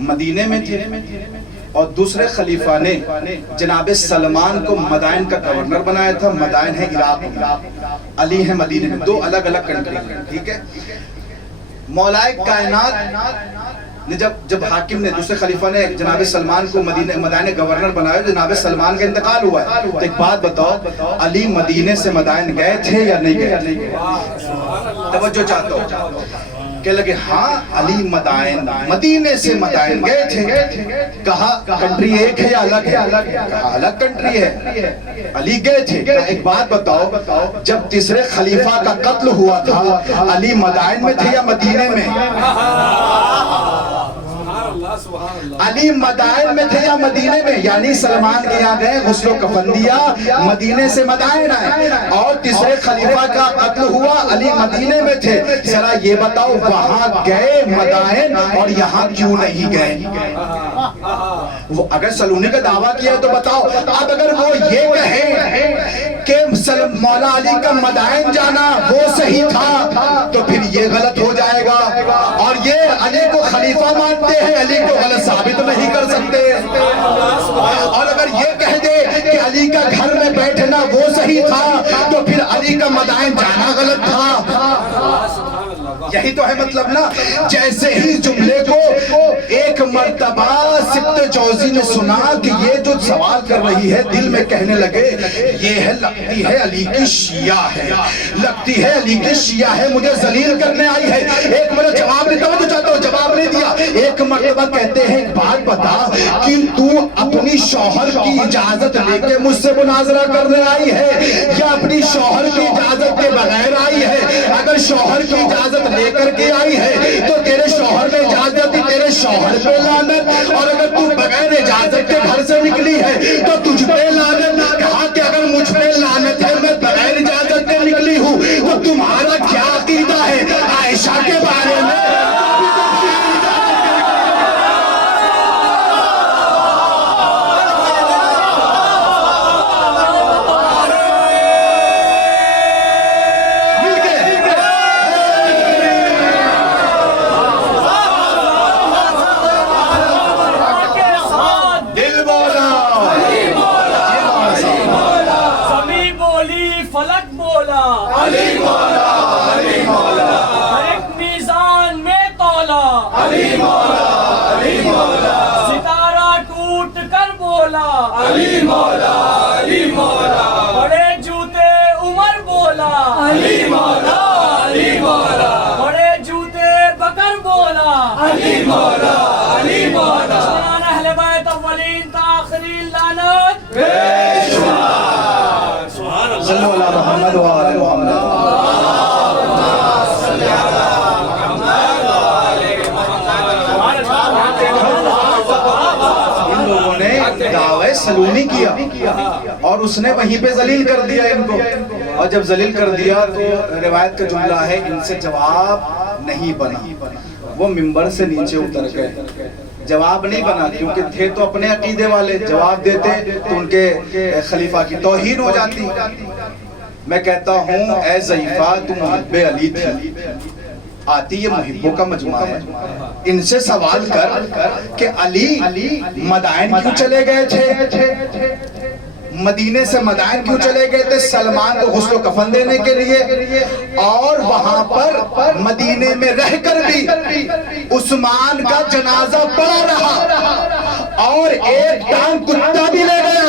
مدینے میں تھے اور دوسرے خلیفہ نے جناب سلمان کو مدائن کا گورنر بنایا تھا. مدائن ہے عراق میں, علی ہے مدینے میں, دو الگ الگ کنٹری ہیں. ٹھیک ہے, مولائے کائنات نے جب حاکم نے دوسرے خلیفہ نے جناب سلمان کو مدائن گورنر بنایا, جناب سلمان کا انتقال ہوا ہے. تو ایک بات بتاؤ, علی مدینے سے مدائن گئے تھے یا نہیں گئے؟ توجہ چاہتا ہوں. کہ لگے ہاں علی مدینے سے مدائن گئے تھے. کہا کنٹری ایک ہے یا الگ ہے؟ کہا الگ کنٹری ہے. علی گئے تھے. ایک بات بتاؤ, جب تیسرے خلیفہ کا قتل ہوا تھا علی مدائن میں تھے یا مدینے میں؟ علی مدائن میں تھے یا مدینے میں؟ یعنی سلمان کے یہاں گئے, غسل و کفن دیا, مدینے سے مدائن آئے, اور تیسرے خلیفہ کا قتل ہوا علی مدینے میں تھے. ذرا یہ بتاؤ وہاں گئے مدائن اور یہاں کیوں نہیں گئے؟ وہ اگر سلونی کا دعویٰ کیا تو بتاؤ. اب اگر وہ یہ کہیں کہ مولا علی کا مدائن جانا وہ صحیح تھا تو پھر یہ غلط ہو جائے گا, اور یہ علی کو خلیفہ مانتے ہیں, علی کو غلط ثابت نہیں کر سکتے. اور اگر یہ کہہ دے کہ علی کا گھر میں بیٹھنا وہ صحیح تھا تو پھر علی کا مدائن جانا غلط تھا. یہی تو ہے مطلب نا. جیسے ہی جملے کو ایک مرتبہ سبط جوزی نے سنا کہ یہ جو سوال کر رہی ہے, دل میں کہنے لگے یہ ہے, لگتی ہے علی کی شیعہ ہے, لگتی ہے علی کی شیعہ ہے, مجھے ذلیل کرنے آئی ہے. ایک مرتبہ جواب نہیں, توجہ چاہتا ہوں, جواب نہیں دیا. ایک مرتبہ کہتے ہیں ایک بات بتا کہ تو اپنی شوہر کی اجازت لے کے مجھ سے مناظرہ کرنے آئی ہے یا اپنی شوہر کی اجازت کے بغیر آئی ہے؟ اگر شوہر کی اجازت لے کر کے آئی ہے تو تیرے شوہر میں اجازت تھی, تیرے شوہر پہ لعنت. اور اگر تو بغیر اجازت کے گھر سے نکلی ہے تو تجھ پہ لعنت. کہا کہ اگر مجھ پہ لعنت ہے, میں بغیر اجازت کے نکلی ہوں, تو تمہارا کیا عقیدہ ہے عائشہ کے بارے میں؟ ستارہ ٹوٹ کر بولا علی مولا, علی مولا. بڑے جوتے عمر بولا علی مولا, علی مولا. بڑے جوتے بکر بولا علی مولا, علی مولا. اہل بیت اولین تا آخرین لعنت بے شمار. صلی اللہ علیہ محمد و آل محمد. دعوی سلونی کیا اور اس نے وہیں پہ ذلیل کر دیا ان کو. اور جب ذلیل کر دیا تو روایت کا جملہ ہے ان سے جواب نہیں بنا، وہ منبر سے نیچے اتر گئے، جواب نہیں بنا کیونکہ تھے تو اپنے عقیدے والے، جواب دیتے تو ان کے خلیفہ کی توہین ہو جاتی۔ میں کہتا ہوں اے ضعیفہ تم محب علی تھی، آتی یہ محبوں کا مجموعہ ہے، ان سے سوال کر کہ علی مدائن کیوں چلے گئے تھے، مدینے سے مدائن کیوں چلے گئے تھے سلمان کو غسل و کفن دینے کے لیے، اور وہاں پر مدینے میں رہ کر بھی عثمان کا جنازہ پڑا رہا اور ایک ٹانگ کتا بھی لے گیا،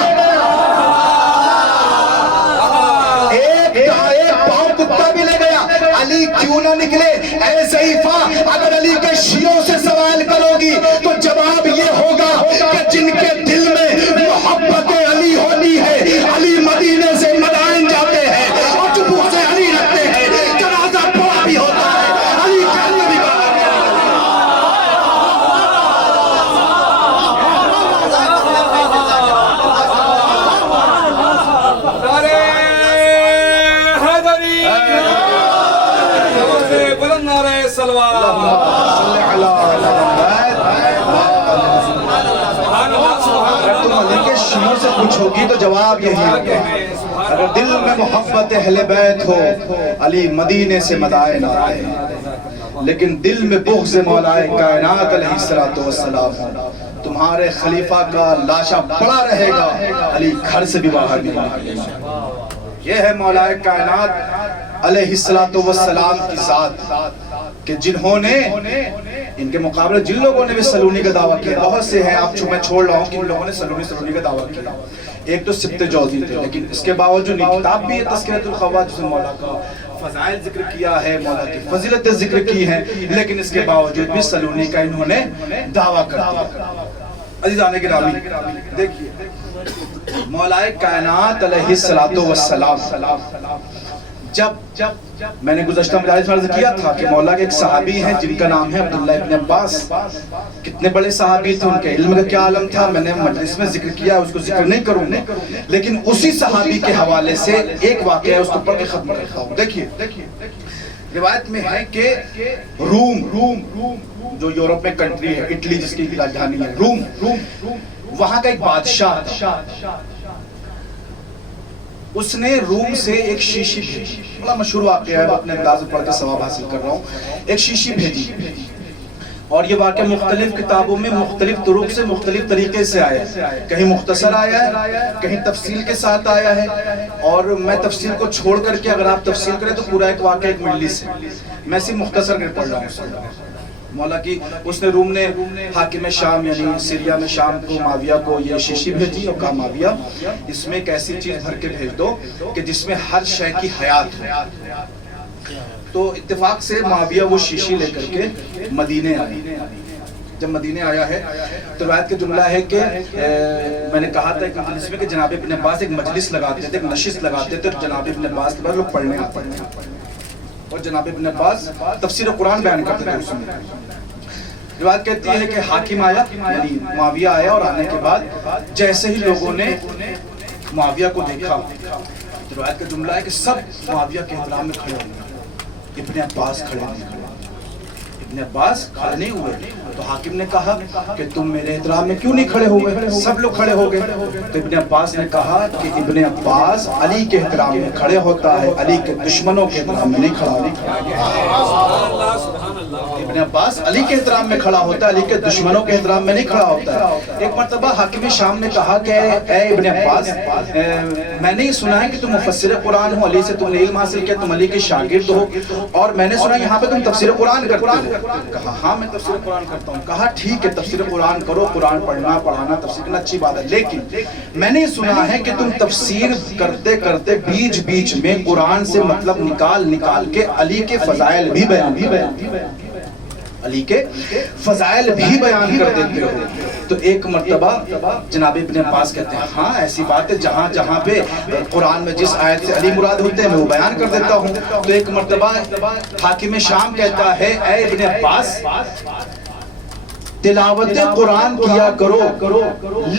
ایک پاؤں کتا بھی لے گیا، علی کیوں نہ نکلے؟ اے ضعیفہ اگر علی کے شیعوں سے سوال کرو گی تو جواب یہ ہوگا کہ جن کے دل میں محبت علی ہوتی ہے، علی مدینے سے مدائن جاتے ہیں اور جو بغض علی رکھتے ہیں جنازہ پڑا بھی ہوتا ہے، علی جاننے بھی بات سے پوچھوگی تو جواب یہی ہوگا، اگر دل میں محبت اہل بیت ہو علی مدینے سے مدائن آتے ہیں، لیکن دل میں بغض مولائے کائنات علیہ السلام ہو، تمہارے خلیفہ کا لاشا پڑا رہے گا، علی گھر سے بھی باہر نہیں آئے گا۔ یہ ہے مولائے کائنات علیہ السلام کی ذات کہ جنہوں نے ان کے مقابلے جن لوگوں نے بھی سلونی کا دعویٰ کیا، بہت سے ہیں، آپ میں چھوڑ رہا ہوں کہ ان لوگوں نے سلونی کا دعویٰ کیا، ایک تو سبت جوزی تھے، لیکن اس کے باوجود کتاب بھی ہے تذکرۃ الخواص جس میں مولا کا فضائل ذکر کیا ہے، مولا کی فضیلت ذکر کی ہے، لیکن اس کے باوجود بھی سلونی کا انہوں نے دعویٰ کر دیا۔ عزیزان گرامی دیکھیے مولائے کائنات علیہ السلام جب میں نے گزشتہ مجالس میں عرض کیا تھا کہ مولا کے ایک صحابی ہیں جن کا نام ہے عبداللہ ابن عباس، کتنے بڑے صحابی تھے، ان کے علم کا کیا عالم تھا، میں نے مجلس میں ذکر کیا، اس کو ذکر نہیں کروں گا، لیکن اسی صحابی کے حوالے سے ایک واقعہ ہے، اس کو پڑھ کے ختم کرتا ہوں۔ دیکھیے روایت میں ہے کہ روم جو یورپ میں کنٹری ہے، اٹلی جس کی راجدھانی ہے، روم، وہاں کا ایک بادشاہ تھا، اس نے روم سے ایک شیشی بھیجی، بڑا مشہور واقعہ ہے، میں اپنے انداز میں پڑھ کے ثواب حاصل کر رہا ہوں، ایک شیشی بھیجی، اور یہ واقعہ مختلف کتابوں میں مختلف طرق سے مختلف طریقے سے آیا ہے، کہیں مختصر آیا ہے، کہیں تفصیل کے ساتھ آیا ہے، اور میں تفصیل کو چھوڑ کر کے اگر آپ تفصیل کریں تو پورا ایک واقعہ ایک مجلس ہے، میں صرف مختصر کر پڑھ رہا ہوں۔ مولا کی اس نے روم نے حاکم شام یعنی سیریا میں شام کو معاویہ کو یہ شیشی بھیجی اور کہا معاویہ اس میں ایک ایسی چیز بھر کے بھیج دو کہ جس میں ہر شے کی حیات ہو۔ تو اتفاق سے معاویہ وہ شیشی لے کر کے مدینے آئی، جب مدینے آیا ہے تو روایت کا جملہ ہے کہ میں نے کہا تھا ایک مجلس میں کہ جناب ابن عباس ایک مجلس لگاتے تھے، ایک نشست لگاتے تھے، اور جناب ابن عباس کے بعد لوگ پڑھنے آتے ہیں، اور جناب ابن عباس تفسیر قرآن بیان کرتے تھے اس میں۔ روایت کہتی ہے کہ حاکم آیا یعنی معاویہ آیا، اور آنے کے بعد جیسے ہی لوگوں نے معاویہ کو دیکھا، روایت کا جملہ ہے کہ سب معاویہ کے احترام میں کھڑے ہوئے، ابن عباس کھڑے ہوئے، ابن عباس کھڑے نہیں ہوئے، تو حاکم نے کہا کہ تم میرے احترام میں کیوں نہیں کھڑے ہوئے؟ سب لوگ کھڑے ہو گئے، تو ابن عباس نے کہا کہ ابن عباس علی کے احترام میں کھڑے ہوتا ہے، علی کے دشمنوں کے احترام میں نہیں کھڑا ہوتا۔ ابن عباس علی کے احترام میں کھڑا ہوتا ہے، علی کے دشمنوں کے احترام میں نہیں کھڑا ہوتا ہے۔ ایک مرتبہ حاکم شام نے کہا کہ اے ابن عباس میں نے یہ سنا ہے کہ تم مفسر قرآن ہو، علی سے تم نے علم حاصل کیا، تم علی کے شاگرد ہو، اور میں نے سنا یہاں پہ تم تفسیر قرآن کرتے ہو۔ کہا ہاں میں تفسیر قرآن کرتا ہوں۔ کہا ٹھیک ہے تفسیر قرآن کرو، قرآن پڑھنا پڑھانا تفسیر کرنا اچھی بات ہے، لیکن میں نے سنا ہے کہ تم تفسیر کرتے کرتے بیچ بیچ میں قرآن سے مطلب نکال کے علی کے فضائل بھی بیان علی کے فضائل بھی بیان کر دیتے ہو۔ تو ایک مرتبہ جناب ابن عباس کہتے ہیں ہاں ایسی بات ہے، جہاں جہاں پہ قرآن میں جس آیت سے علی مراد ہوتے ہیں میں وہ بیان کر دیتا ہوں۔ تو ایک مرتبہ حاکم شام کہتا ہے اے ابن عباس تلاوت قرآن کیا کرو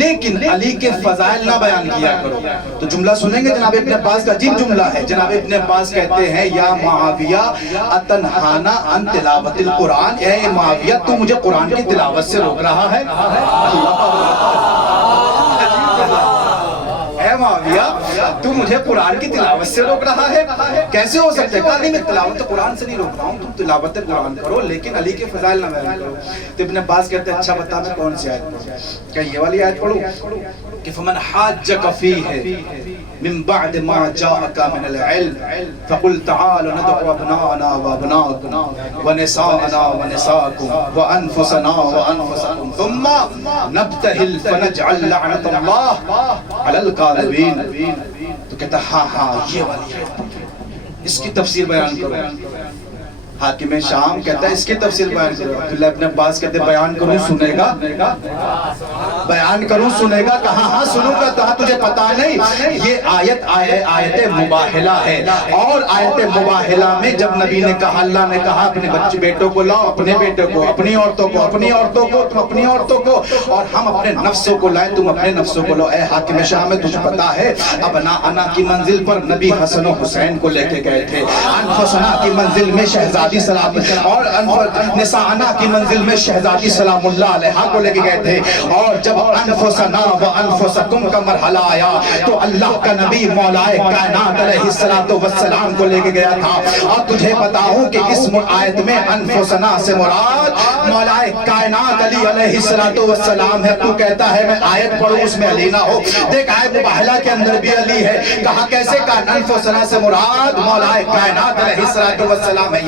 لیکن علی کے فضائل نہ بیان کیا کرو. تو جملہ سنیں گے جناب ابن عباس کا، عجیب جملہ ہے. جناب ابن عباس کہتے ہیں یا معاویہ اتنہانا ان تلاوت القرآن، اے معاویہ تو مجھے قرآن کی تلاوت سے روک رہا ہے. اے معاویہ تو مجھے قرآن کی تلاوت سے روک رہا ہے، کیسے ہو سکتا ہے؟ کہا نہیں میں تلاوت قرآن سے نہیں روک رہا ہوں، تم تلاوت قرآن کرو لیکن علی کے فضائل نہ بیان کرو. تو ابن عباس کہتے ہیں اچھا بتا میں کون سی آیت پڑھوں؟ کیا یہ والی آیت پڑھوں کہ فمن حاجک فیہ من بعد ما جاءک من العلم فقل تعالوا ندعو ابناءنا وابناءکم ونساءنا ونساءکم وانفسنا وانفسکم ثم نبتہل فنجعل لعنت اللہ علی الکاذبین. تو کہتا ہاں یہ والی آیت، اس کی تفسیر بیان کرو. حاکم شام کہتا ہے اس کی تفسیر بیان کرو. عبداللہ ابن عباس کہتے بیان کروں سنے گا، بیان کروں سنے گا. کہاں ہاں سنوں گا. کہاں تجھے پتا نہیں یہ آیت مباہلہ ہے، اور آیت مباہلہ میں جب نبی نے کہا، اللہ نے کہا اپنے بچے بیٹوں کو لاؤ، اپنے بیٹے کو، اپنی عورتوں کو، اپنی عورتوں کو، تم اپنی عورتوں کو، اور ہم اپنے نفسوں کو لائیں، تم اپنے نفسوں کو لو. اے حاکم شام میں تجھے پتا ہے ابنا کی منزل پر نبی حسن و حسین کو لے کے گئے تھے، انفسنا کی منزل میں شہزادی سلام اور نساءنا کی منزل میں شہزادی سلام اللہ علیہ کو لے کے گئے تھے. اور جب انفسنا و انفسکم کا مرحلہ آیا تو اللہ کا نبی مولائے کائنات علیہ السلام کو لے کے گیا تھا. اور تجھے بتاؤں کہ اس آیت میں انفسنا سے مراد مولائے کائنات علی علیہ السلام ہے. تو کہتا ہے میں آیت پڑھوں اس میں علی نہ ہو. دیکھ آیت مباہلہ کے اندر بھی علی ہے. کہا کیسے؟ کہا انفسنا سے مراد مولائے کائنات علیہ السلام ہے.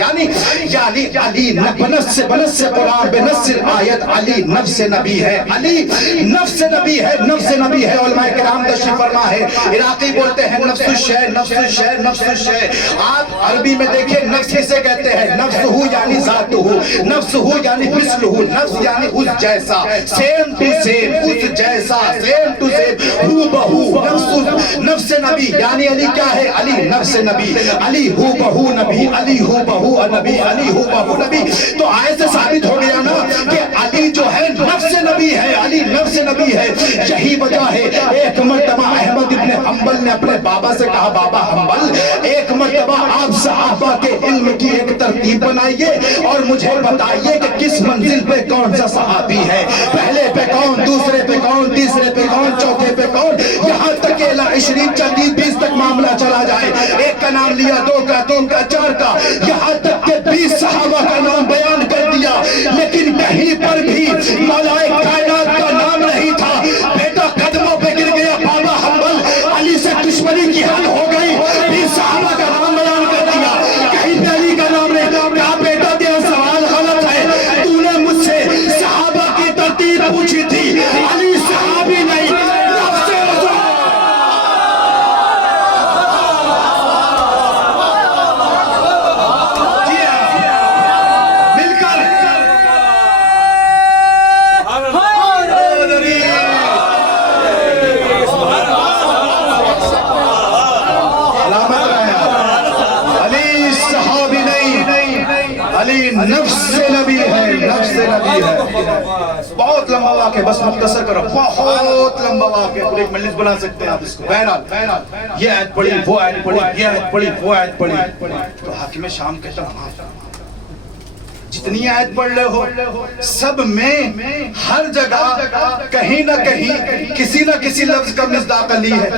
یعنی علی بنفس قرآن بنفس آیت علی نفس نبی ہے. علی نفس نبی ہے، نفس نبی ہے. علماء کرام تشریف فرما ہے. عراقی بولتے ہیں نفس الشے، نفس الشے، نفس الشے. آپ عربی میں دیکھیں نفس کسے کہتے ہیں؟ نفس ہو یعنی ذات ہو، نفس ہو یعنی مثل ہو، نفس یعنی اس جیسا، سیم ٹو سیم، اس جیسا، سیم ٹو سیم، ہو بہو. نفس نبی یعنی علی کیا ہے؟ علی نفس نبی، علی ہو بہو نبی، علی ہو بہو نبی، علی ہو بہو نبی. تو آیت سے ثابت ہو گیا نا کہ علی جو ہے نفس نبی ہے، علی نفس نبی ہے. یہی وجہ ہے ایک مرتبہ احمد ابن حنبل نے اپنے بابا سے کہا بابا حنبل ایک مرتبہ آپ صحابہ کے علم کی ایک ترتیب بنائیے اور مجھے بتائیے کہ کس منزل پہ کون سا صحابی ہے، پہلے پہ کون، دوسرے پہ کون، تیسرے پہ کون، چوتھے پہ کون، یہاں تک کہ 20 40 20 تک معاملہ چلا جائے. ایک کا نام لیا، دو کا، تین کا، چار کا، یہاں تک کہ 20 صحابہ کا نام بیان کر دیا، لیکن کہیں پر بھی مولائے کائنات کا نام نہیں تھا. بیٹا قدموں پہ گر گیا بابا حنبل، علی سے دشمنی کی حد ہو گئی، 20 صحابہ کا نام بیان کر دیا، کہیں پہ علی کا نام نہیں. کہا بیٹا تیرا سوال غلط ہے، تو نے مجھ سے صحابہ کی ترتیب پوچھی تھی، علی صحابی نہیں. نفس نبی ہے، نفس نبی ہے. بہت لمبا واقعہ، بس مختصر کرو، بہت لمبا واقعہ، پورے ایک مجلس بنا سکتے ہیں آپ اس کو. بہرحال یہ آیت پڑھی، وہ آیت پڑھی، یہ آیت پڑھی، وہ آیت پڑھی. تو حاکم شام کہتا جتنی آیت پڑھ لے ہو سب میں ہر جگہ کہیں نہ کہیں کسی نہ کسی لفظ کا مصداق علی ہے.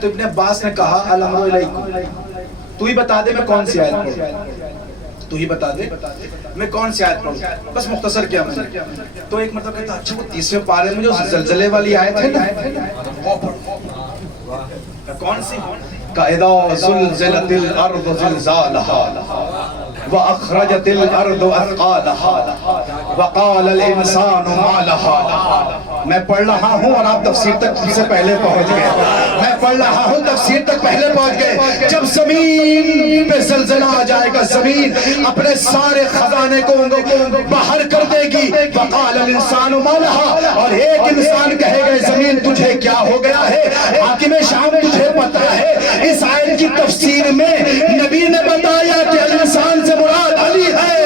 تو ابن عباس نے کہا الامر الیکم، تو ہی بتا دے میں کون سی آیت پڑھوں، تو ہی بتا دے میں کون سی آیت پڑھوں. بس مختصر کیا میں نے. تو ایک مرتبہ کہتا اچھا وہ 30ویں پارے میں جو زلزلے والی آیت ہے نا وہ پڑھو. کون سی؟ اذا زلزلت الارض زلزالها واخرجت الارض اثقالها وقال الانسان ما لها. میں پڑھ رہا ہوں اور آپ تفسیر تک سے پہلے پہنچ گئے. میں پڑھ رہا ہوں تفسیر تک پہلے پہنچ گئے. جب زمین پہ زلزلہ آ جائے گا، زمین اپنے سارے خزانے کو باہر کر دے گی. وقال الانسان ما لها، اور ایک انسان کہے گا زمین تجھے کیا ہو گیا ہے. حاکم شام تجھے پتا ہے اس آیت کی تفسیر میں نبی نے بتایا کہ انسان سے مراد علی ہے.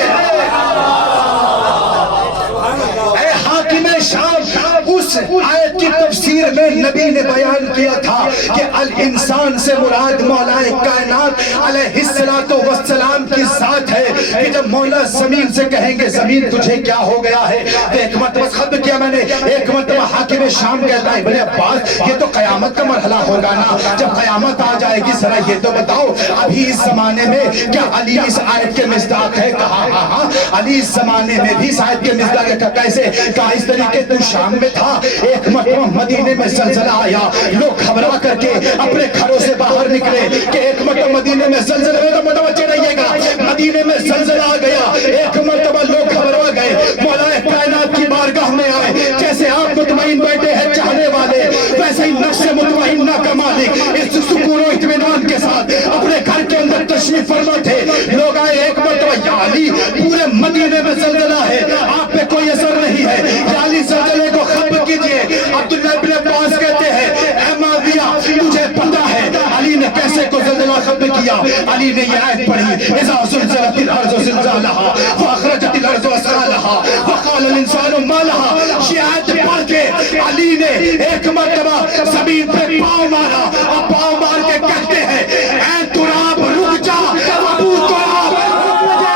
بشیر میں نبی نے بیان کیا تھا کہ الانسان سے مراد مولا کائنات علیہ السلام کی ذات ہے کہ جب مولا زمین سے کہیں گے زمین تجھے کیا ہو گیا ہے، تو ایک مرتبہ ختم کیا میں نے، ایک مرتبہ حاکم شام کہتا ہے ابن عباس یہ تو قیامت کا مرحلہ ہوگا نا، جب قیامت آ جائے گی ذرا یہ تو بتاؤ ابھی اس زمانے میں کیا علی اس آیت کے مصداق ہے؟ کہا ہاں علی اس زمانے میں بھی اس آیت کے مصداق ہے۔ کیسے؟ کہا اس طریقے تو شام میں تھا، ایک مرتبہ مدینے میں زلزلہ آیا، لوگ گھبرا کر کے اپنے گھروں سے باہر نکلے کہ ایک مرتبہ مدینے میں زلزلہ ہوگا، متوجہ رہیے گا، مدینے میں زلزلہ آ گیا، ایک مرتبہ لوگ گھبرا گئے، مولا کائنات کی بارگاہ میں آئے، جیسے آپ مطمئن بیٹھے ہیں چاہنے والے ویسے ہی نفس مطمئنہ کا مالک اس سکون و اطمینان کے ساتھ اپنے گھر کے اندر تشریف فرما تھے، لوگ آئے ایک مرتبہ یا علی پورے مدینے میں زلزلہ ہے، آپ پہ کوئی اثر نہیں ہے، یا علی زلزلے کو ختم کیجئے۔ عبداللہ ابن عباس کہتے ہیں اے معاویہ تجھے پتہ ہے علی نے کیسے کو زلزلہ ختم کیا؟ علی نے یہ آیت پڑھی اذا زلزلت الارض زلزالہا واخرجت الارض اثقالہا وقال الانسان ما لہا، یہ آیت پڑھ کے علی نے ایک مرتبہ زمین پہ پاؤں مارا اور پاؤں مار کے کہتے ہیں اے تراب رک جا، ابو تراب رک جا۔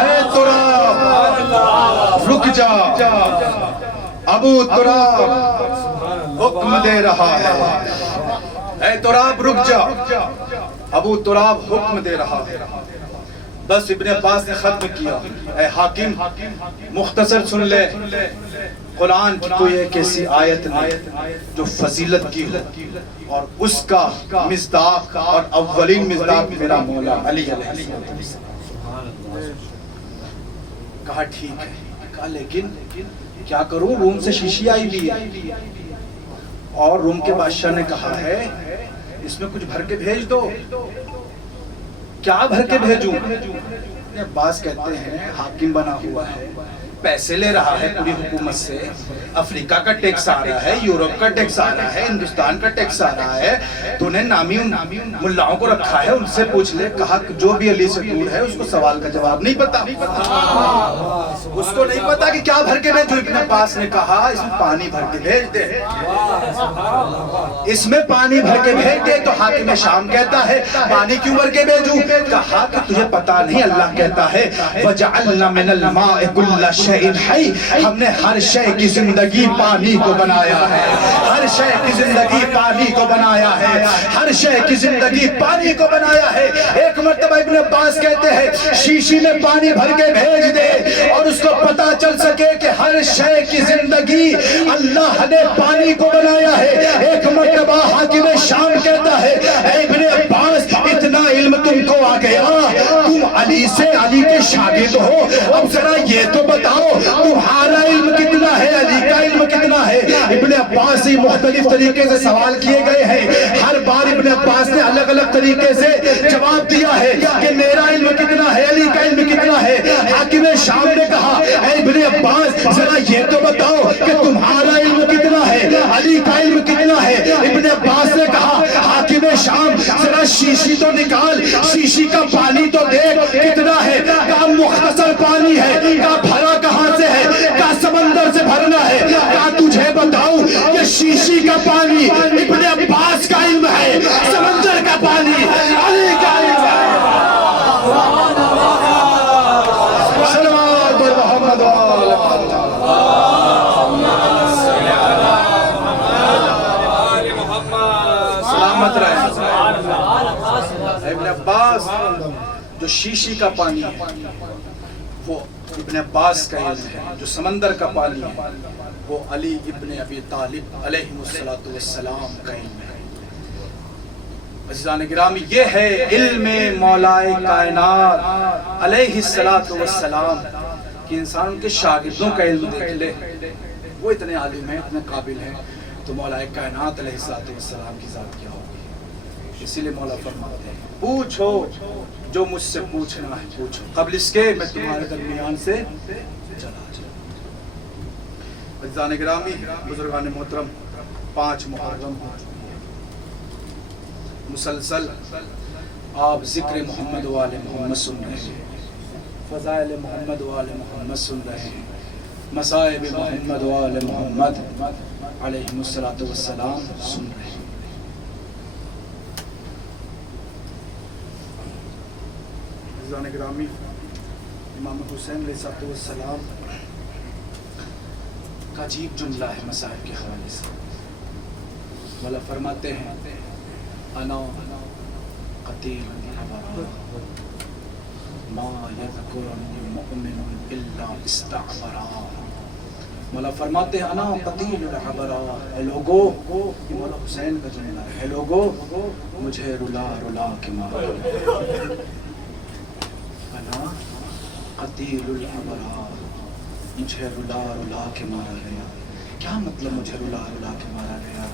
اے تراب رک جا، ابو تراب حکم دے رہا ہے، اے تراب رک جا، ابو تراب حکم دے رہا ہے۔ بس ابن عباس نے ختم کیا، اے حاکم مختصر سن لے، قرآن کی کوئی ایک ایسی آیت نہیں جو فضیلت کی ہو اور اس کا مصداق اور اولین مصداق میرا مولا علی علیہ السلام۔ کہا ٹھیک ہے، کہا لیکن کیا کروں، روم سے شیشی آئی بھی ہے اور روم کے بادشاہ نے کہا ہے اس میں کچھ بھر کے بھیج دو۔ کیا بھر کے بھیجوں؟ عباس کہتے ہیں حاکم بنا ہوا ہے، پیسے لے رہا ہے پوری حکومت سے، افریقہ کا ٹیکس آ رہا ہے، یورپ کا ٹیکس آ رہا ہے، ہندوستان کا ٹیکس آ رہا ہے، تو انہیں نامی ملاؤں کو رکھا ہے، ان سے پوچھ لے۔ کہا جو بھی علی سے دور ہے اس کو سوال کا جواب نہیں پتا، اس کو نہیں پتا کہ کیا بھر کے بھیجو۔ ابن عباس نے کہا اس میں پانی بھر کے بھیج دے، اس میں پانی بھر کے بھیج دے۔ تو حاکم شام کہتا ہے پانی کیوں بھر کے بھیجوں؟ کہا کہ تجھے پتا نہیں، اللہ کہتا ہے وَجَعَلْنَا مِنَ الْمَاءِ كُلَّ شَيْءٍ حَيٍّ، ہم نے ہر شے کی زندگی پانی کو بنایا ہے، ہر شے کی زندگی پانی کو بنایا ہے، ہر شے کی زندگی پانی کو بنایا ہے۔ ایک مرتبہ ابن عباس کہتے ہیں شیشی میں پانی بھر کے بھیج دے اور اس کو پتا چل سکے کہ ہر شے کی زندگی اللہ نے پانی کو بنایا ہے۔ ایک مرتبہ حاکم شام کہتا ہے اے ابن عباس اتنا علم تم کو آ گیا، تم علی سے علی کے شاگرد ہو، اب ذرا یہ تو بتاؤ تمہارا علم کتنا ہے، علی کا علم کتنا ہے؟ ابن عباس سے مختلف طریقے سے سوال کیے گئے ہیں، ہر بار ابن عباس نے الگ الگ طریقے سے جواب دیا ہے کہ میرا علم کتنا ہے، علی کا علم کتنا ہے۔ حاکم شام نے کہا اے ابن عباس ذرا یہ تو بتاؤ کہ تمہارا علم کتنا ہے، علی کا علم کتنا ہے؟ ابن عباس نے کہا حاکم شام ذرا شیشی تو نکال، شیشی کا پانی تو دیکھ کتنا ہے۔ کہا مختصر پانی ہے، کہا بھرا کہاں سے ہے؟ کہا سمندر سے بھرنا ہے۔ کہا تجھے بتاؤں کہ شیشی کا پانی ابن عباس کا علم ہے، سمندر کا پانی علی کا علم ہے۔ صلوات محمد سلامت رہے۔ ابن عباس جو شیشی کا پانی ہے وہ ابن عباس کا علم ہے، جو سمندر کا پانی ہے وہ علی ابن ابی طالب علیہ السلام کا علم ہے۔ عزیزان گرامی یہ ہے علم مولا کائنات علیہ السلام کہ انسان کے شاگردوں کا علم دیکھ لے، وہ اتنے عالم ہیں، اتنے قابل ہیں، تو مولا کائنات علیہ السلام کی ذات کیا ہوگی؟ اسی لیے مولا فرماتے ہیں پوچھو جو مجھ سے پوچھنا ہے پوچھو، قبل اس کے میں تمہارے درمیان سے چلا جاؤں۔ عزیزان گرامی، بزرگان محترم، 5 محرم ہو چکی ہے، مسلسل آپ ذکر محمد و آل محمد سن رہے ہیں، فضائل محمد و آل محمد سن رہے ہیں، مصائب محمد و آل محمد علیہ السلام سن رہے ہیں۔ عزیزان گرامی، امام حسین علیہ السلام کا عجیب جملہ ہے مصائب کے حوالے سے۔ مولا فرماتے ہیں انا قتیل الابرار ما یذکرنی مؤمن الا استعبرا۔ مولا فرماتے ہیں انا قتیل الابرار، اے لوگو، یہ مولا حسین کا جملہ ہے، اے لوگو مجھے رلا رلا کے مارا گیا۔ انا قتیل الابرار، مجھے رلا رلا کے مارا گیا۔ کیا مطلب مجھے رلا رلا کے مارا گیا؟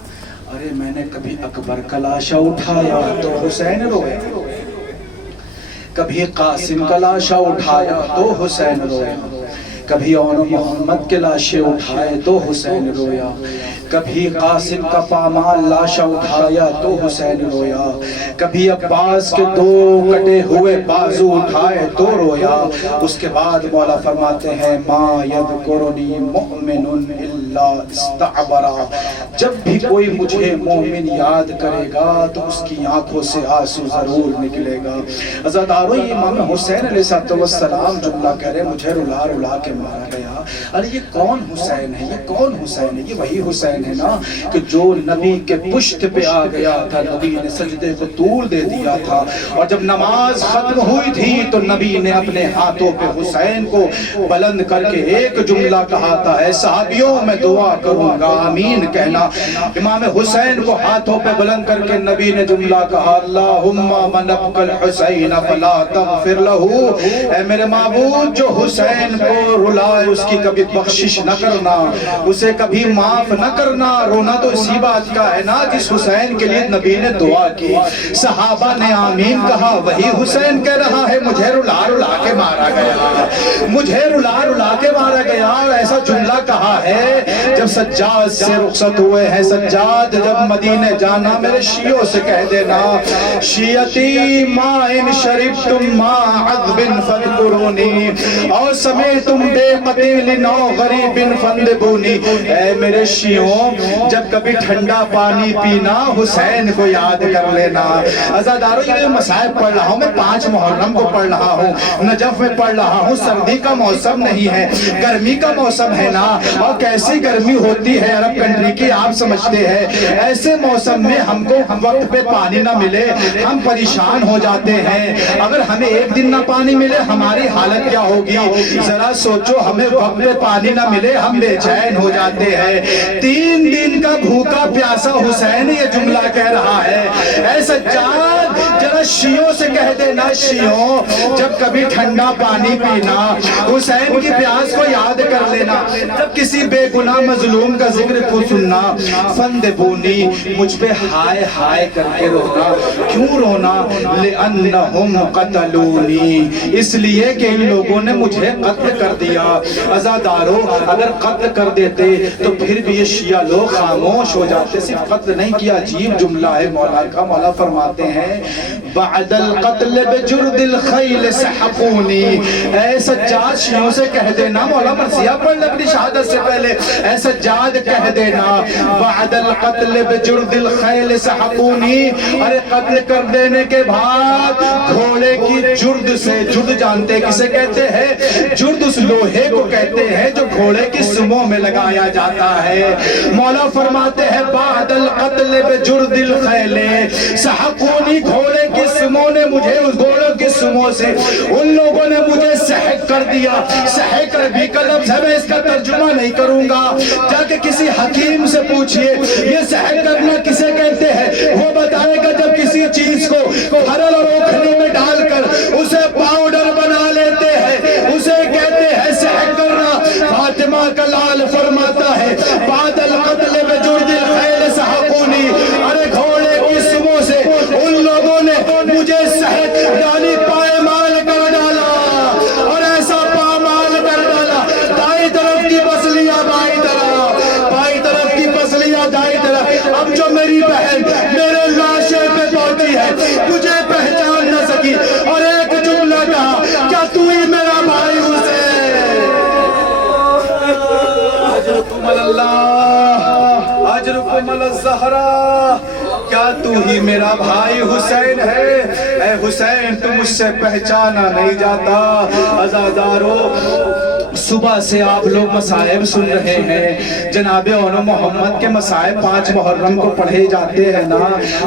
ارے میں نے کبھی اکبر کا لاشا اٹھایا تو حسین روئے، کبھی قاسم کا لاشا اٹھایا تو حسین رویا، کبھی اور محمد کے لاشے اٹھائے تو حسین رویا، کبھی قاسم کا پامال لاشا اٹھایا تو حسین رویا، کبھی عباس کے دو کٹے ہوئے بازو اٹھائے تو رویا۔ اس کے بعد مولا فرماتے ہیں ما یذکرنی مؤمن الا استعبرا، جب بھی کوئی مجھے مومن یاد کرے گا تو اس کی آنکھوں سے آنسو ضرور نکلے گا۔ عزادارو، یہ امام حسین علیہ السلام جملہ کہہ رہے مجھے رلا رلا کے مارا گیا۔ ارے یہ کون حسین ہے؟ یہ کون حسین ہے؟ یہ وہی حسین ہے نا کہ جو نبی کے پشت پہ آ گیا تھا، نبی نے سجدے کو طول دے دیا تھا، اور جب نماز ختم ہوئی تھی تو نبی نے اپنے ہاتھوں پہ حسین کو بلند کر کے ایک جملہ کہا تھا، اے صحابیوں میں دعا کروں گا آمین کہنا۔ امام حسین کو ہاتھوں پہ بلند کر کے نبی نے جملہ کہا اللہم من ابقى الحسین فلا تغفر له، اے میرے معبود جو حسین کو رلائے اس کی کبھی بخشش نہ کرنا، اسے کبھی معاف نہ کرنا۔ رونا تو اسی بات کا ہے نا جس حسین کے لیے نبی نے دعا کی، صحابہ نے آمین کہا، وہی حسین کہہ رہا ہے مجھے رلا رلا کے مارا گیا، مجھے رلا رلا کے مارا گیا۔ ایسا جملہ کہا ہے جب سجاد سے رخصت ہوئے ہیں، سجاد جب مدینے جانا میرے شیعوں سے کہہ دینا شیعتی ما ان شربتم ما عذب فاذکرونی اور سمیتم بے قتیل نو غریب فاندبونی، اے میرے شیعوں جب کبھی ٹھنڈا پانی پینا حسین کو یاد کر لینا۔ عزادارو، یہ مصائب پڑھ رہا ہوں میں 5 محرم کو پڑھ رہا ہوں، نجف میں پڑھ رہا ہوں، سردی کا موسم نہیں ہے، گرمی کا موسم ہے نا، اور کیسی گرمی ہوتی ہے عرب کنٹری کی آپ سمجھتے ہیں۔ ایسے موسم میں ہم کو وقت پہ پانی نہ ملے ہم پریشان ہو جاتے ہیں، اگر ہمیں ایک دن نہ پانی ملے ہماری حالت کیا ہوگی؟ ذرا سوچو، ہمیں وقت پہ پانی نہ ملے ہم بے چین ہو جاتے ہیں۔ 3 دن کا بھوکا پیاسا حسین یہ جملہ کہہ رہا ہے، اے سجاد ذرا شیعوں سے کہہ دینا شیعوں جب کبھی ٹھنڈا پانی پینا حسین کی پیاس کو یاد کر لینا، جب کسی بے گناہ مظلوم کا ذکر کو سننا فندبونی، مجھ پہ ہائے ہائے کر کے رونا۔ کیوں رونا؟ لِأَنَّهُمْ قَتَلُونِي، اس لیے کہ ان لوگوں نے مجھے قتل کر دیا۔ عزادارو، اگر قتل کر دیتے تو پھر بھی یہ شیعہ لوگ خاموش ہو جاتے، صرف قتل نہیں کیا۔ عجیب جملہ ہے مولا کا، مولا فرماتے ہیں بعد القتل بجرد الخیل سحقونی، اے سجاد شیعوں سے کہہ دینا، مولا مرثیہ پڑھ لے اپنی شہادت سے پہلے، اے سجاد کہہ دینا بعد القتل بجرد الخیل سحقونی، ارے قتل کر دینے کے بعد گھوڑے کی جرد سے، جرد جانتے کسے کہتے ہیں؟ جرد اس لوہے کو کہتے ہیں جو گھوڑے کی سموں میں لگایا جاتا ہے۔ مولا فرماتے ہیں بعد القتل بجرد الخیل سحقونی، گھوڑے کی سموں نے مجھے، اس گھوڑوں کی سموں سے ان لوگوں نے مجھے سحق کر دیا۔ سحق عربی کا لفظ ہے، میں اس کا ترجمہ نہیں کروں گا، جا کے کسی حکیم سے پوچھئے یہ سحق کرنا کسے کہتے ہیں، وہ بتائے گا جب کسی چیز کو ہرل اور اوکھلی میں ڈال کر اسے پاؤڈر بنا لیتے ہیں اسے کہتے ہیں سحق کرنا۔ فاطمہ کا لال فرماتا ہے بعد القتل بجرد الخیل سحقونی، ارے گھوڑے کی سموں سے ان لوگوں نے مجھے سحق یعنی پائمال کر ڈالا، اور ایسا پامال کر ڈالا، دائیں طرف کی پسلیاں بائیں طرف، بائیں طرف کی پسلیاں دائیں طرف۔ اب جو میری بہن میرے لاشے پہ پہنچی ہے مجھے پہچان نہ سکی، اور ایک جملہ کہا کیا تو ہی میرا بھائی اللہ اجرکم الزہرا، کیا تو ہی میرا بھائی حسین ہے؟ اے حسین تو مجھ سے پہچانا نہیں جاتا۔ عزادارو صبح سے آپ لوگ مصائب سن رہے ہیں، جناب اون محمد کے مصائب 5 محرم کو پڑھے جاتے ہیں نا،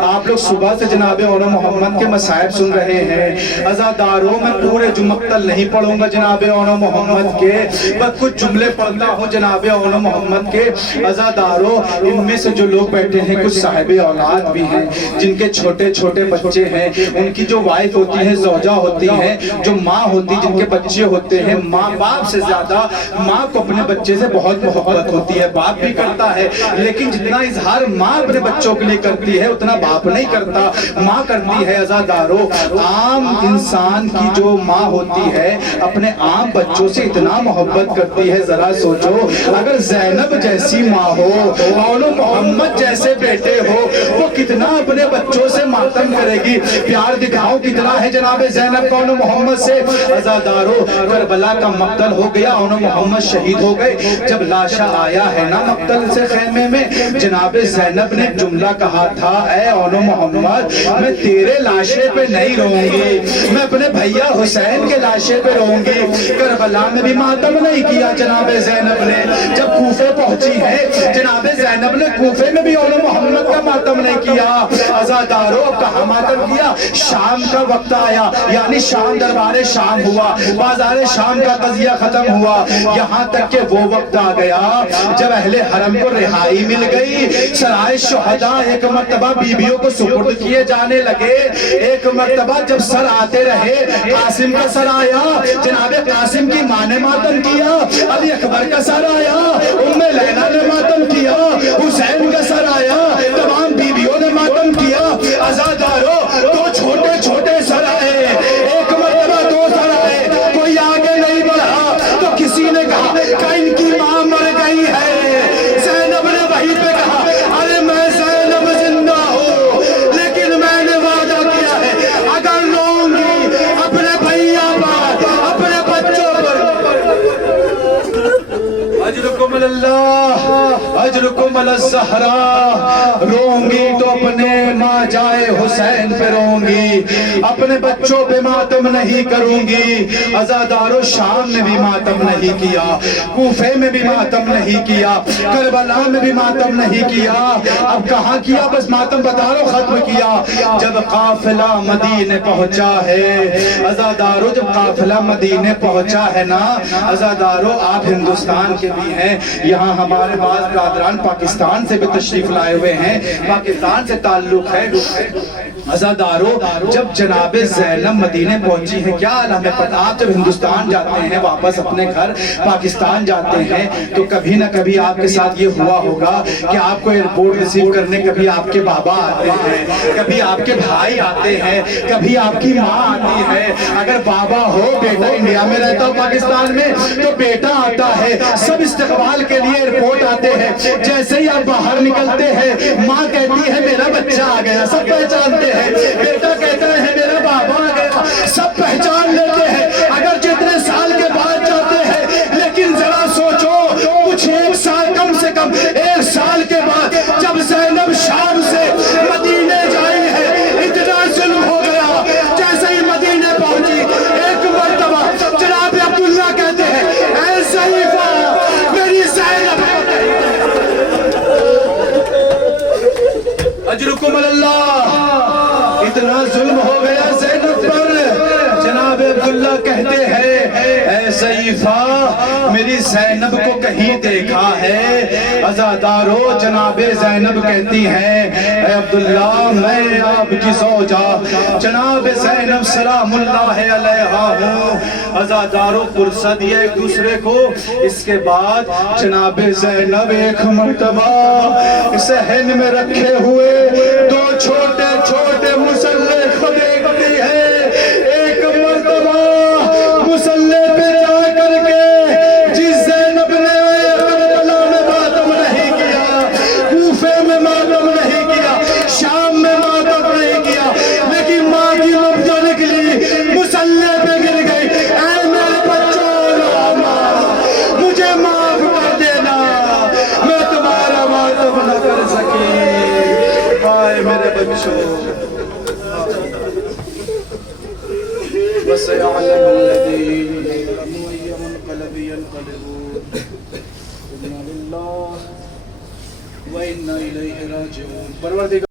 آپ لوگ صبح سے جناب اون محمد کے مصائب سن رہے ہیں۔ عزاداروں میں پورے مقتل نہیں پڑھوں گا جناب اون محمد کے، بس کچھ جملے پڑھتا ہوں جناب اون محمد کے۔ عزاداروں ان میں سے جو لوگ بیٹھے ہیں کچھ صاحب اولاد بھی ہیں، جن کے چھوٹے چھوٹے بچے ہیں، ان کی جو وائف ہوتی ہے، زوجہ ہوتی ہے، جو ماں ہوتی، جن کے بچے ہوتے ہیں، ماں باپ سے زیادہ ماں کو اپنے بچے سے بہت محبت ہوتی ہے، باپ بھی کرتا ہے، لیکن جتنا اظہار ماں اپنے بچوں کے لیے کرتی ہے اتنا باپ نہیں کرتا، ماں کرتی ہے۔ عزادارو عام انسان کی جو ماں ہوتی ہے اپنے عام بچوں سے اتنا محبت کرتی ہے، ذرا سوچو اگر زینب جیسی ماں ہو، اون محمد جیسے بیٹے ہو، وہ کتنا اپنے بچوں سے ماتم کرے گی، پیار دکھاؤ کتنا ہے جناب زینب کا اون محمد سے۔ عزادارو کربلا کا مقتل ہو گیا، اون محمد شہید ہو گئے، جب لاشا آیا ہے نا مقتل سے خیمے میں، جناب زینب نے جملہ کہا تھا، اے اون محمد میں تیرے لاشے پہ نہیں روؤں گی، میں اپنے بھیا حسین کے لاشے پہ روؤں گی۔ کربلا میں بھی ماتم نہیں کیا جناب زینب نے، جب کوفے پہنچی ہے جناب زینب نے کوفے میں بھی اون محمد کا ماتم نہیں کیا۔ عزادارو اب کہاں ماتم کیا؟ شام کا وقت آیا، یعنی شام دربار شام ہوا، بازار شام کا قضیہ ختم ہوا، یہاں تک کہ وہ وقت آ گیا جب اہل حرم کو رہائی مل گئی، سرائے شہداء ایک مرتبہ بیویوں کو سپرد کیے جانے لگے، ایک مرتبہ جب سر آتے رہے، قاسم کا سر آیا، جناب قاسم کی ماں نے ماتم کیا، علی اکبر کا سر آیا، ام لیلا نے ماتم کیا، حسین کا سر آیا، تمام بیویوں نے ماتم کیا۔ عزادارو دو چھوٹے چھوٹے سر آئے، ایک مرتبہ 2 سر آئے، کوئی آگے نہیں بڑھا تو کسی نے کہا کہ ان کی ماں مر گئی ہے، زینب نے وہیں پہ کہا ارے میں زینب زندہ ہوں، لیکن میں نے وعدہ کیا ہے اگر روؤں گی اپنے بھیا پر، اپنے بچوں پر۔ اجرکم اللہ اجرکم الزہرا، روؤں گی تو اپنے ماں جائے حسین پہ روؤں گی، اپنے بچوں پہ ماتم نہیں کروں گی۔ عزادارو شام میں بھی ماتم نہیں کیا، کوفے میں بھی ماتم نہیں کیا، کربلا میں بھی ماتم نہیں کیا، اب کہاں کیا؟ بس ماتم بتا رہا ختم کیا جب قافلہ مدینے پہنچا ہے۔ عزادارو جب قافلہ مدینے پہنچا ہے نا، عزادارو آپ ہندوستان کے بھی ہیں، یہاں ہمارے بعض برادران پاکستان سے بھی تشریف لائے ہوئے ہیں، پاکستان سے تعلق ہے۔ عزادارو جب جناب زینب مدینے پہنچی ہے، کیا ہمیں پتہ، آپ جب ہندوستان جاتے ہیں واپس اپنے گھر پاکستان جاتے ہیں تو کبھی نہ کبھی آپ کے ساتھ یہ ہوا ہوگا کہ آپ کو ایئرپورٹ ریسیو کرنے کبھی آپ کے بابا آتے ہیں، کبھی آپ کے بھائی آتے ہیں، کبھی آپ کی ماں آتی ہے۔ اگر بابا ہو، بیٹا انڈیا میں رہتا ہو پاکستان میں تو بیٹا آتا ہے، سب استقبال کے لیے ایئرپورٹ آتے ہیں، جیسے ہی آپ باہر نکلتے ہیں ماں کہتی ہے میرا بچہ آ گیا، سب پہچانتے ہیں، بیٹا کہتا ہے میرا بابا آ گیا، سب پہچان لیتے ہیں، اگر جتنے سال کے بعد جاتے ہیں، لیکن ذرا سوچو کچھ 1 سال، کم سے کم 1 سال کے بعد جب زینب شام سے مدینے جائی ہے، اتنا ظلم ہو گیا، جیسے ہی مدینے پہنچی ایک مرتبہ جناب عبداللہ کہتے ہیں اے ضعیفہ میری زینب، اجرکم اللہ، اتنا ظلم ہو گیا زینب پر، جناب عبداللہ کہتے ہیں اے ضعیفہ میری زینب کو کہیں دیکھا ہے؟ عزادارو جناب زینب کہتی ہیں اے عبداللہ میں آپ کی زوجہ جناب زینب سلام اللہ علیہا ہوں۔ عزادارو پرسہ دیا ایک دوسرے کو، اس کے بعد جناب زینب ایک مرتبہ صحن میں رکھے ہوئے 2 چھوٹے چھوٹے مسلح کو دیکھتی ہے، ایک مرتبہ مسلح پہ جا کر کے جس زینب نے کربلا میں ماتم نہیں کیا، کوفے میں ماتم نہیں کیا، شام میں ماتم نہیں کیا، لیکن ماں کی لفظ نکلی، مسلح پہ گر گئی، اے میرے بچوں مجھے معاف کر دینا، میں فسيعلم الذين ظلموا أي منقلب ينقلبون إنا لله وإنا إليه راجعون.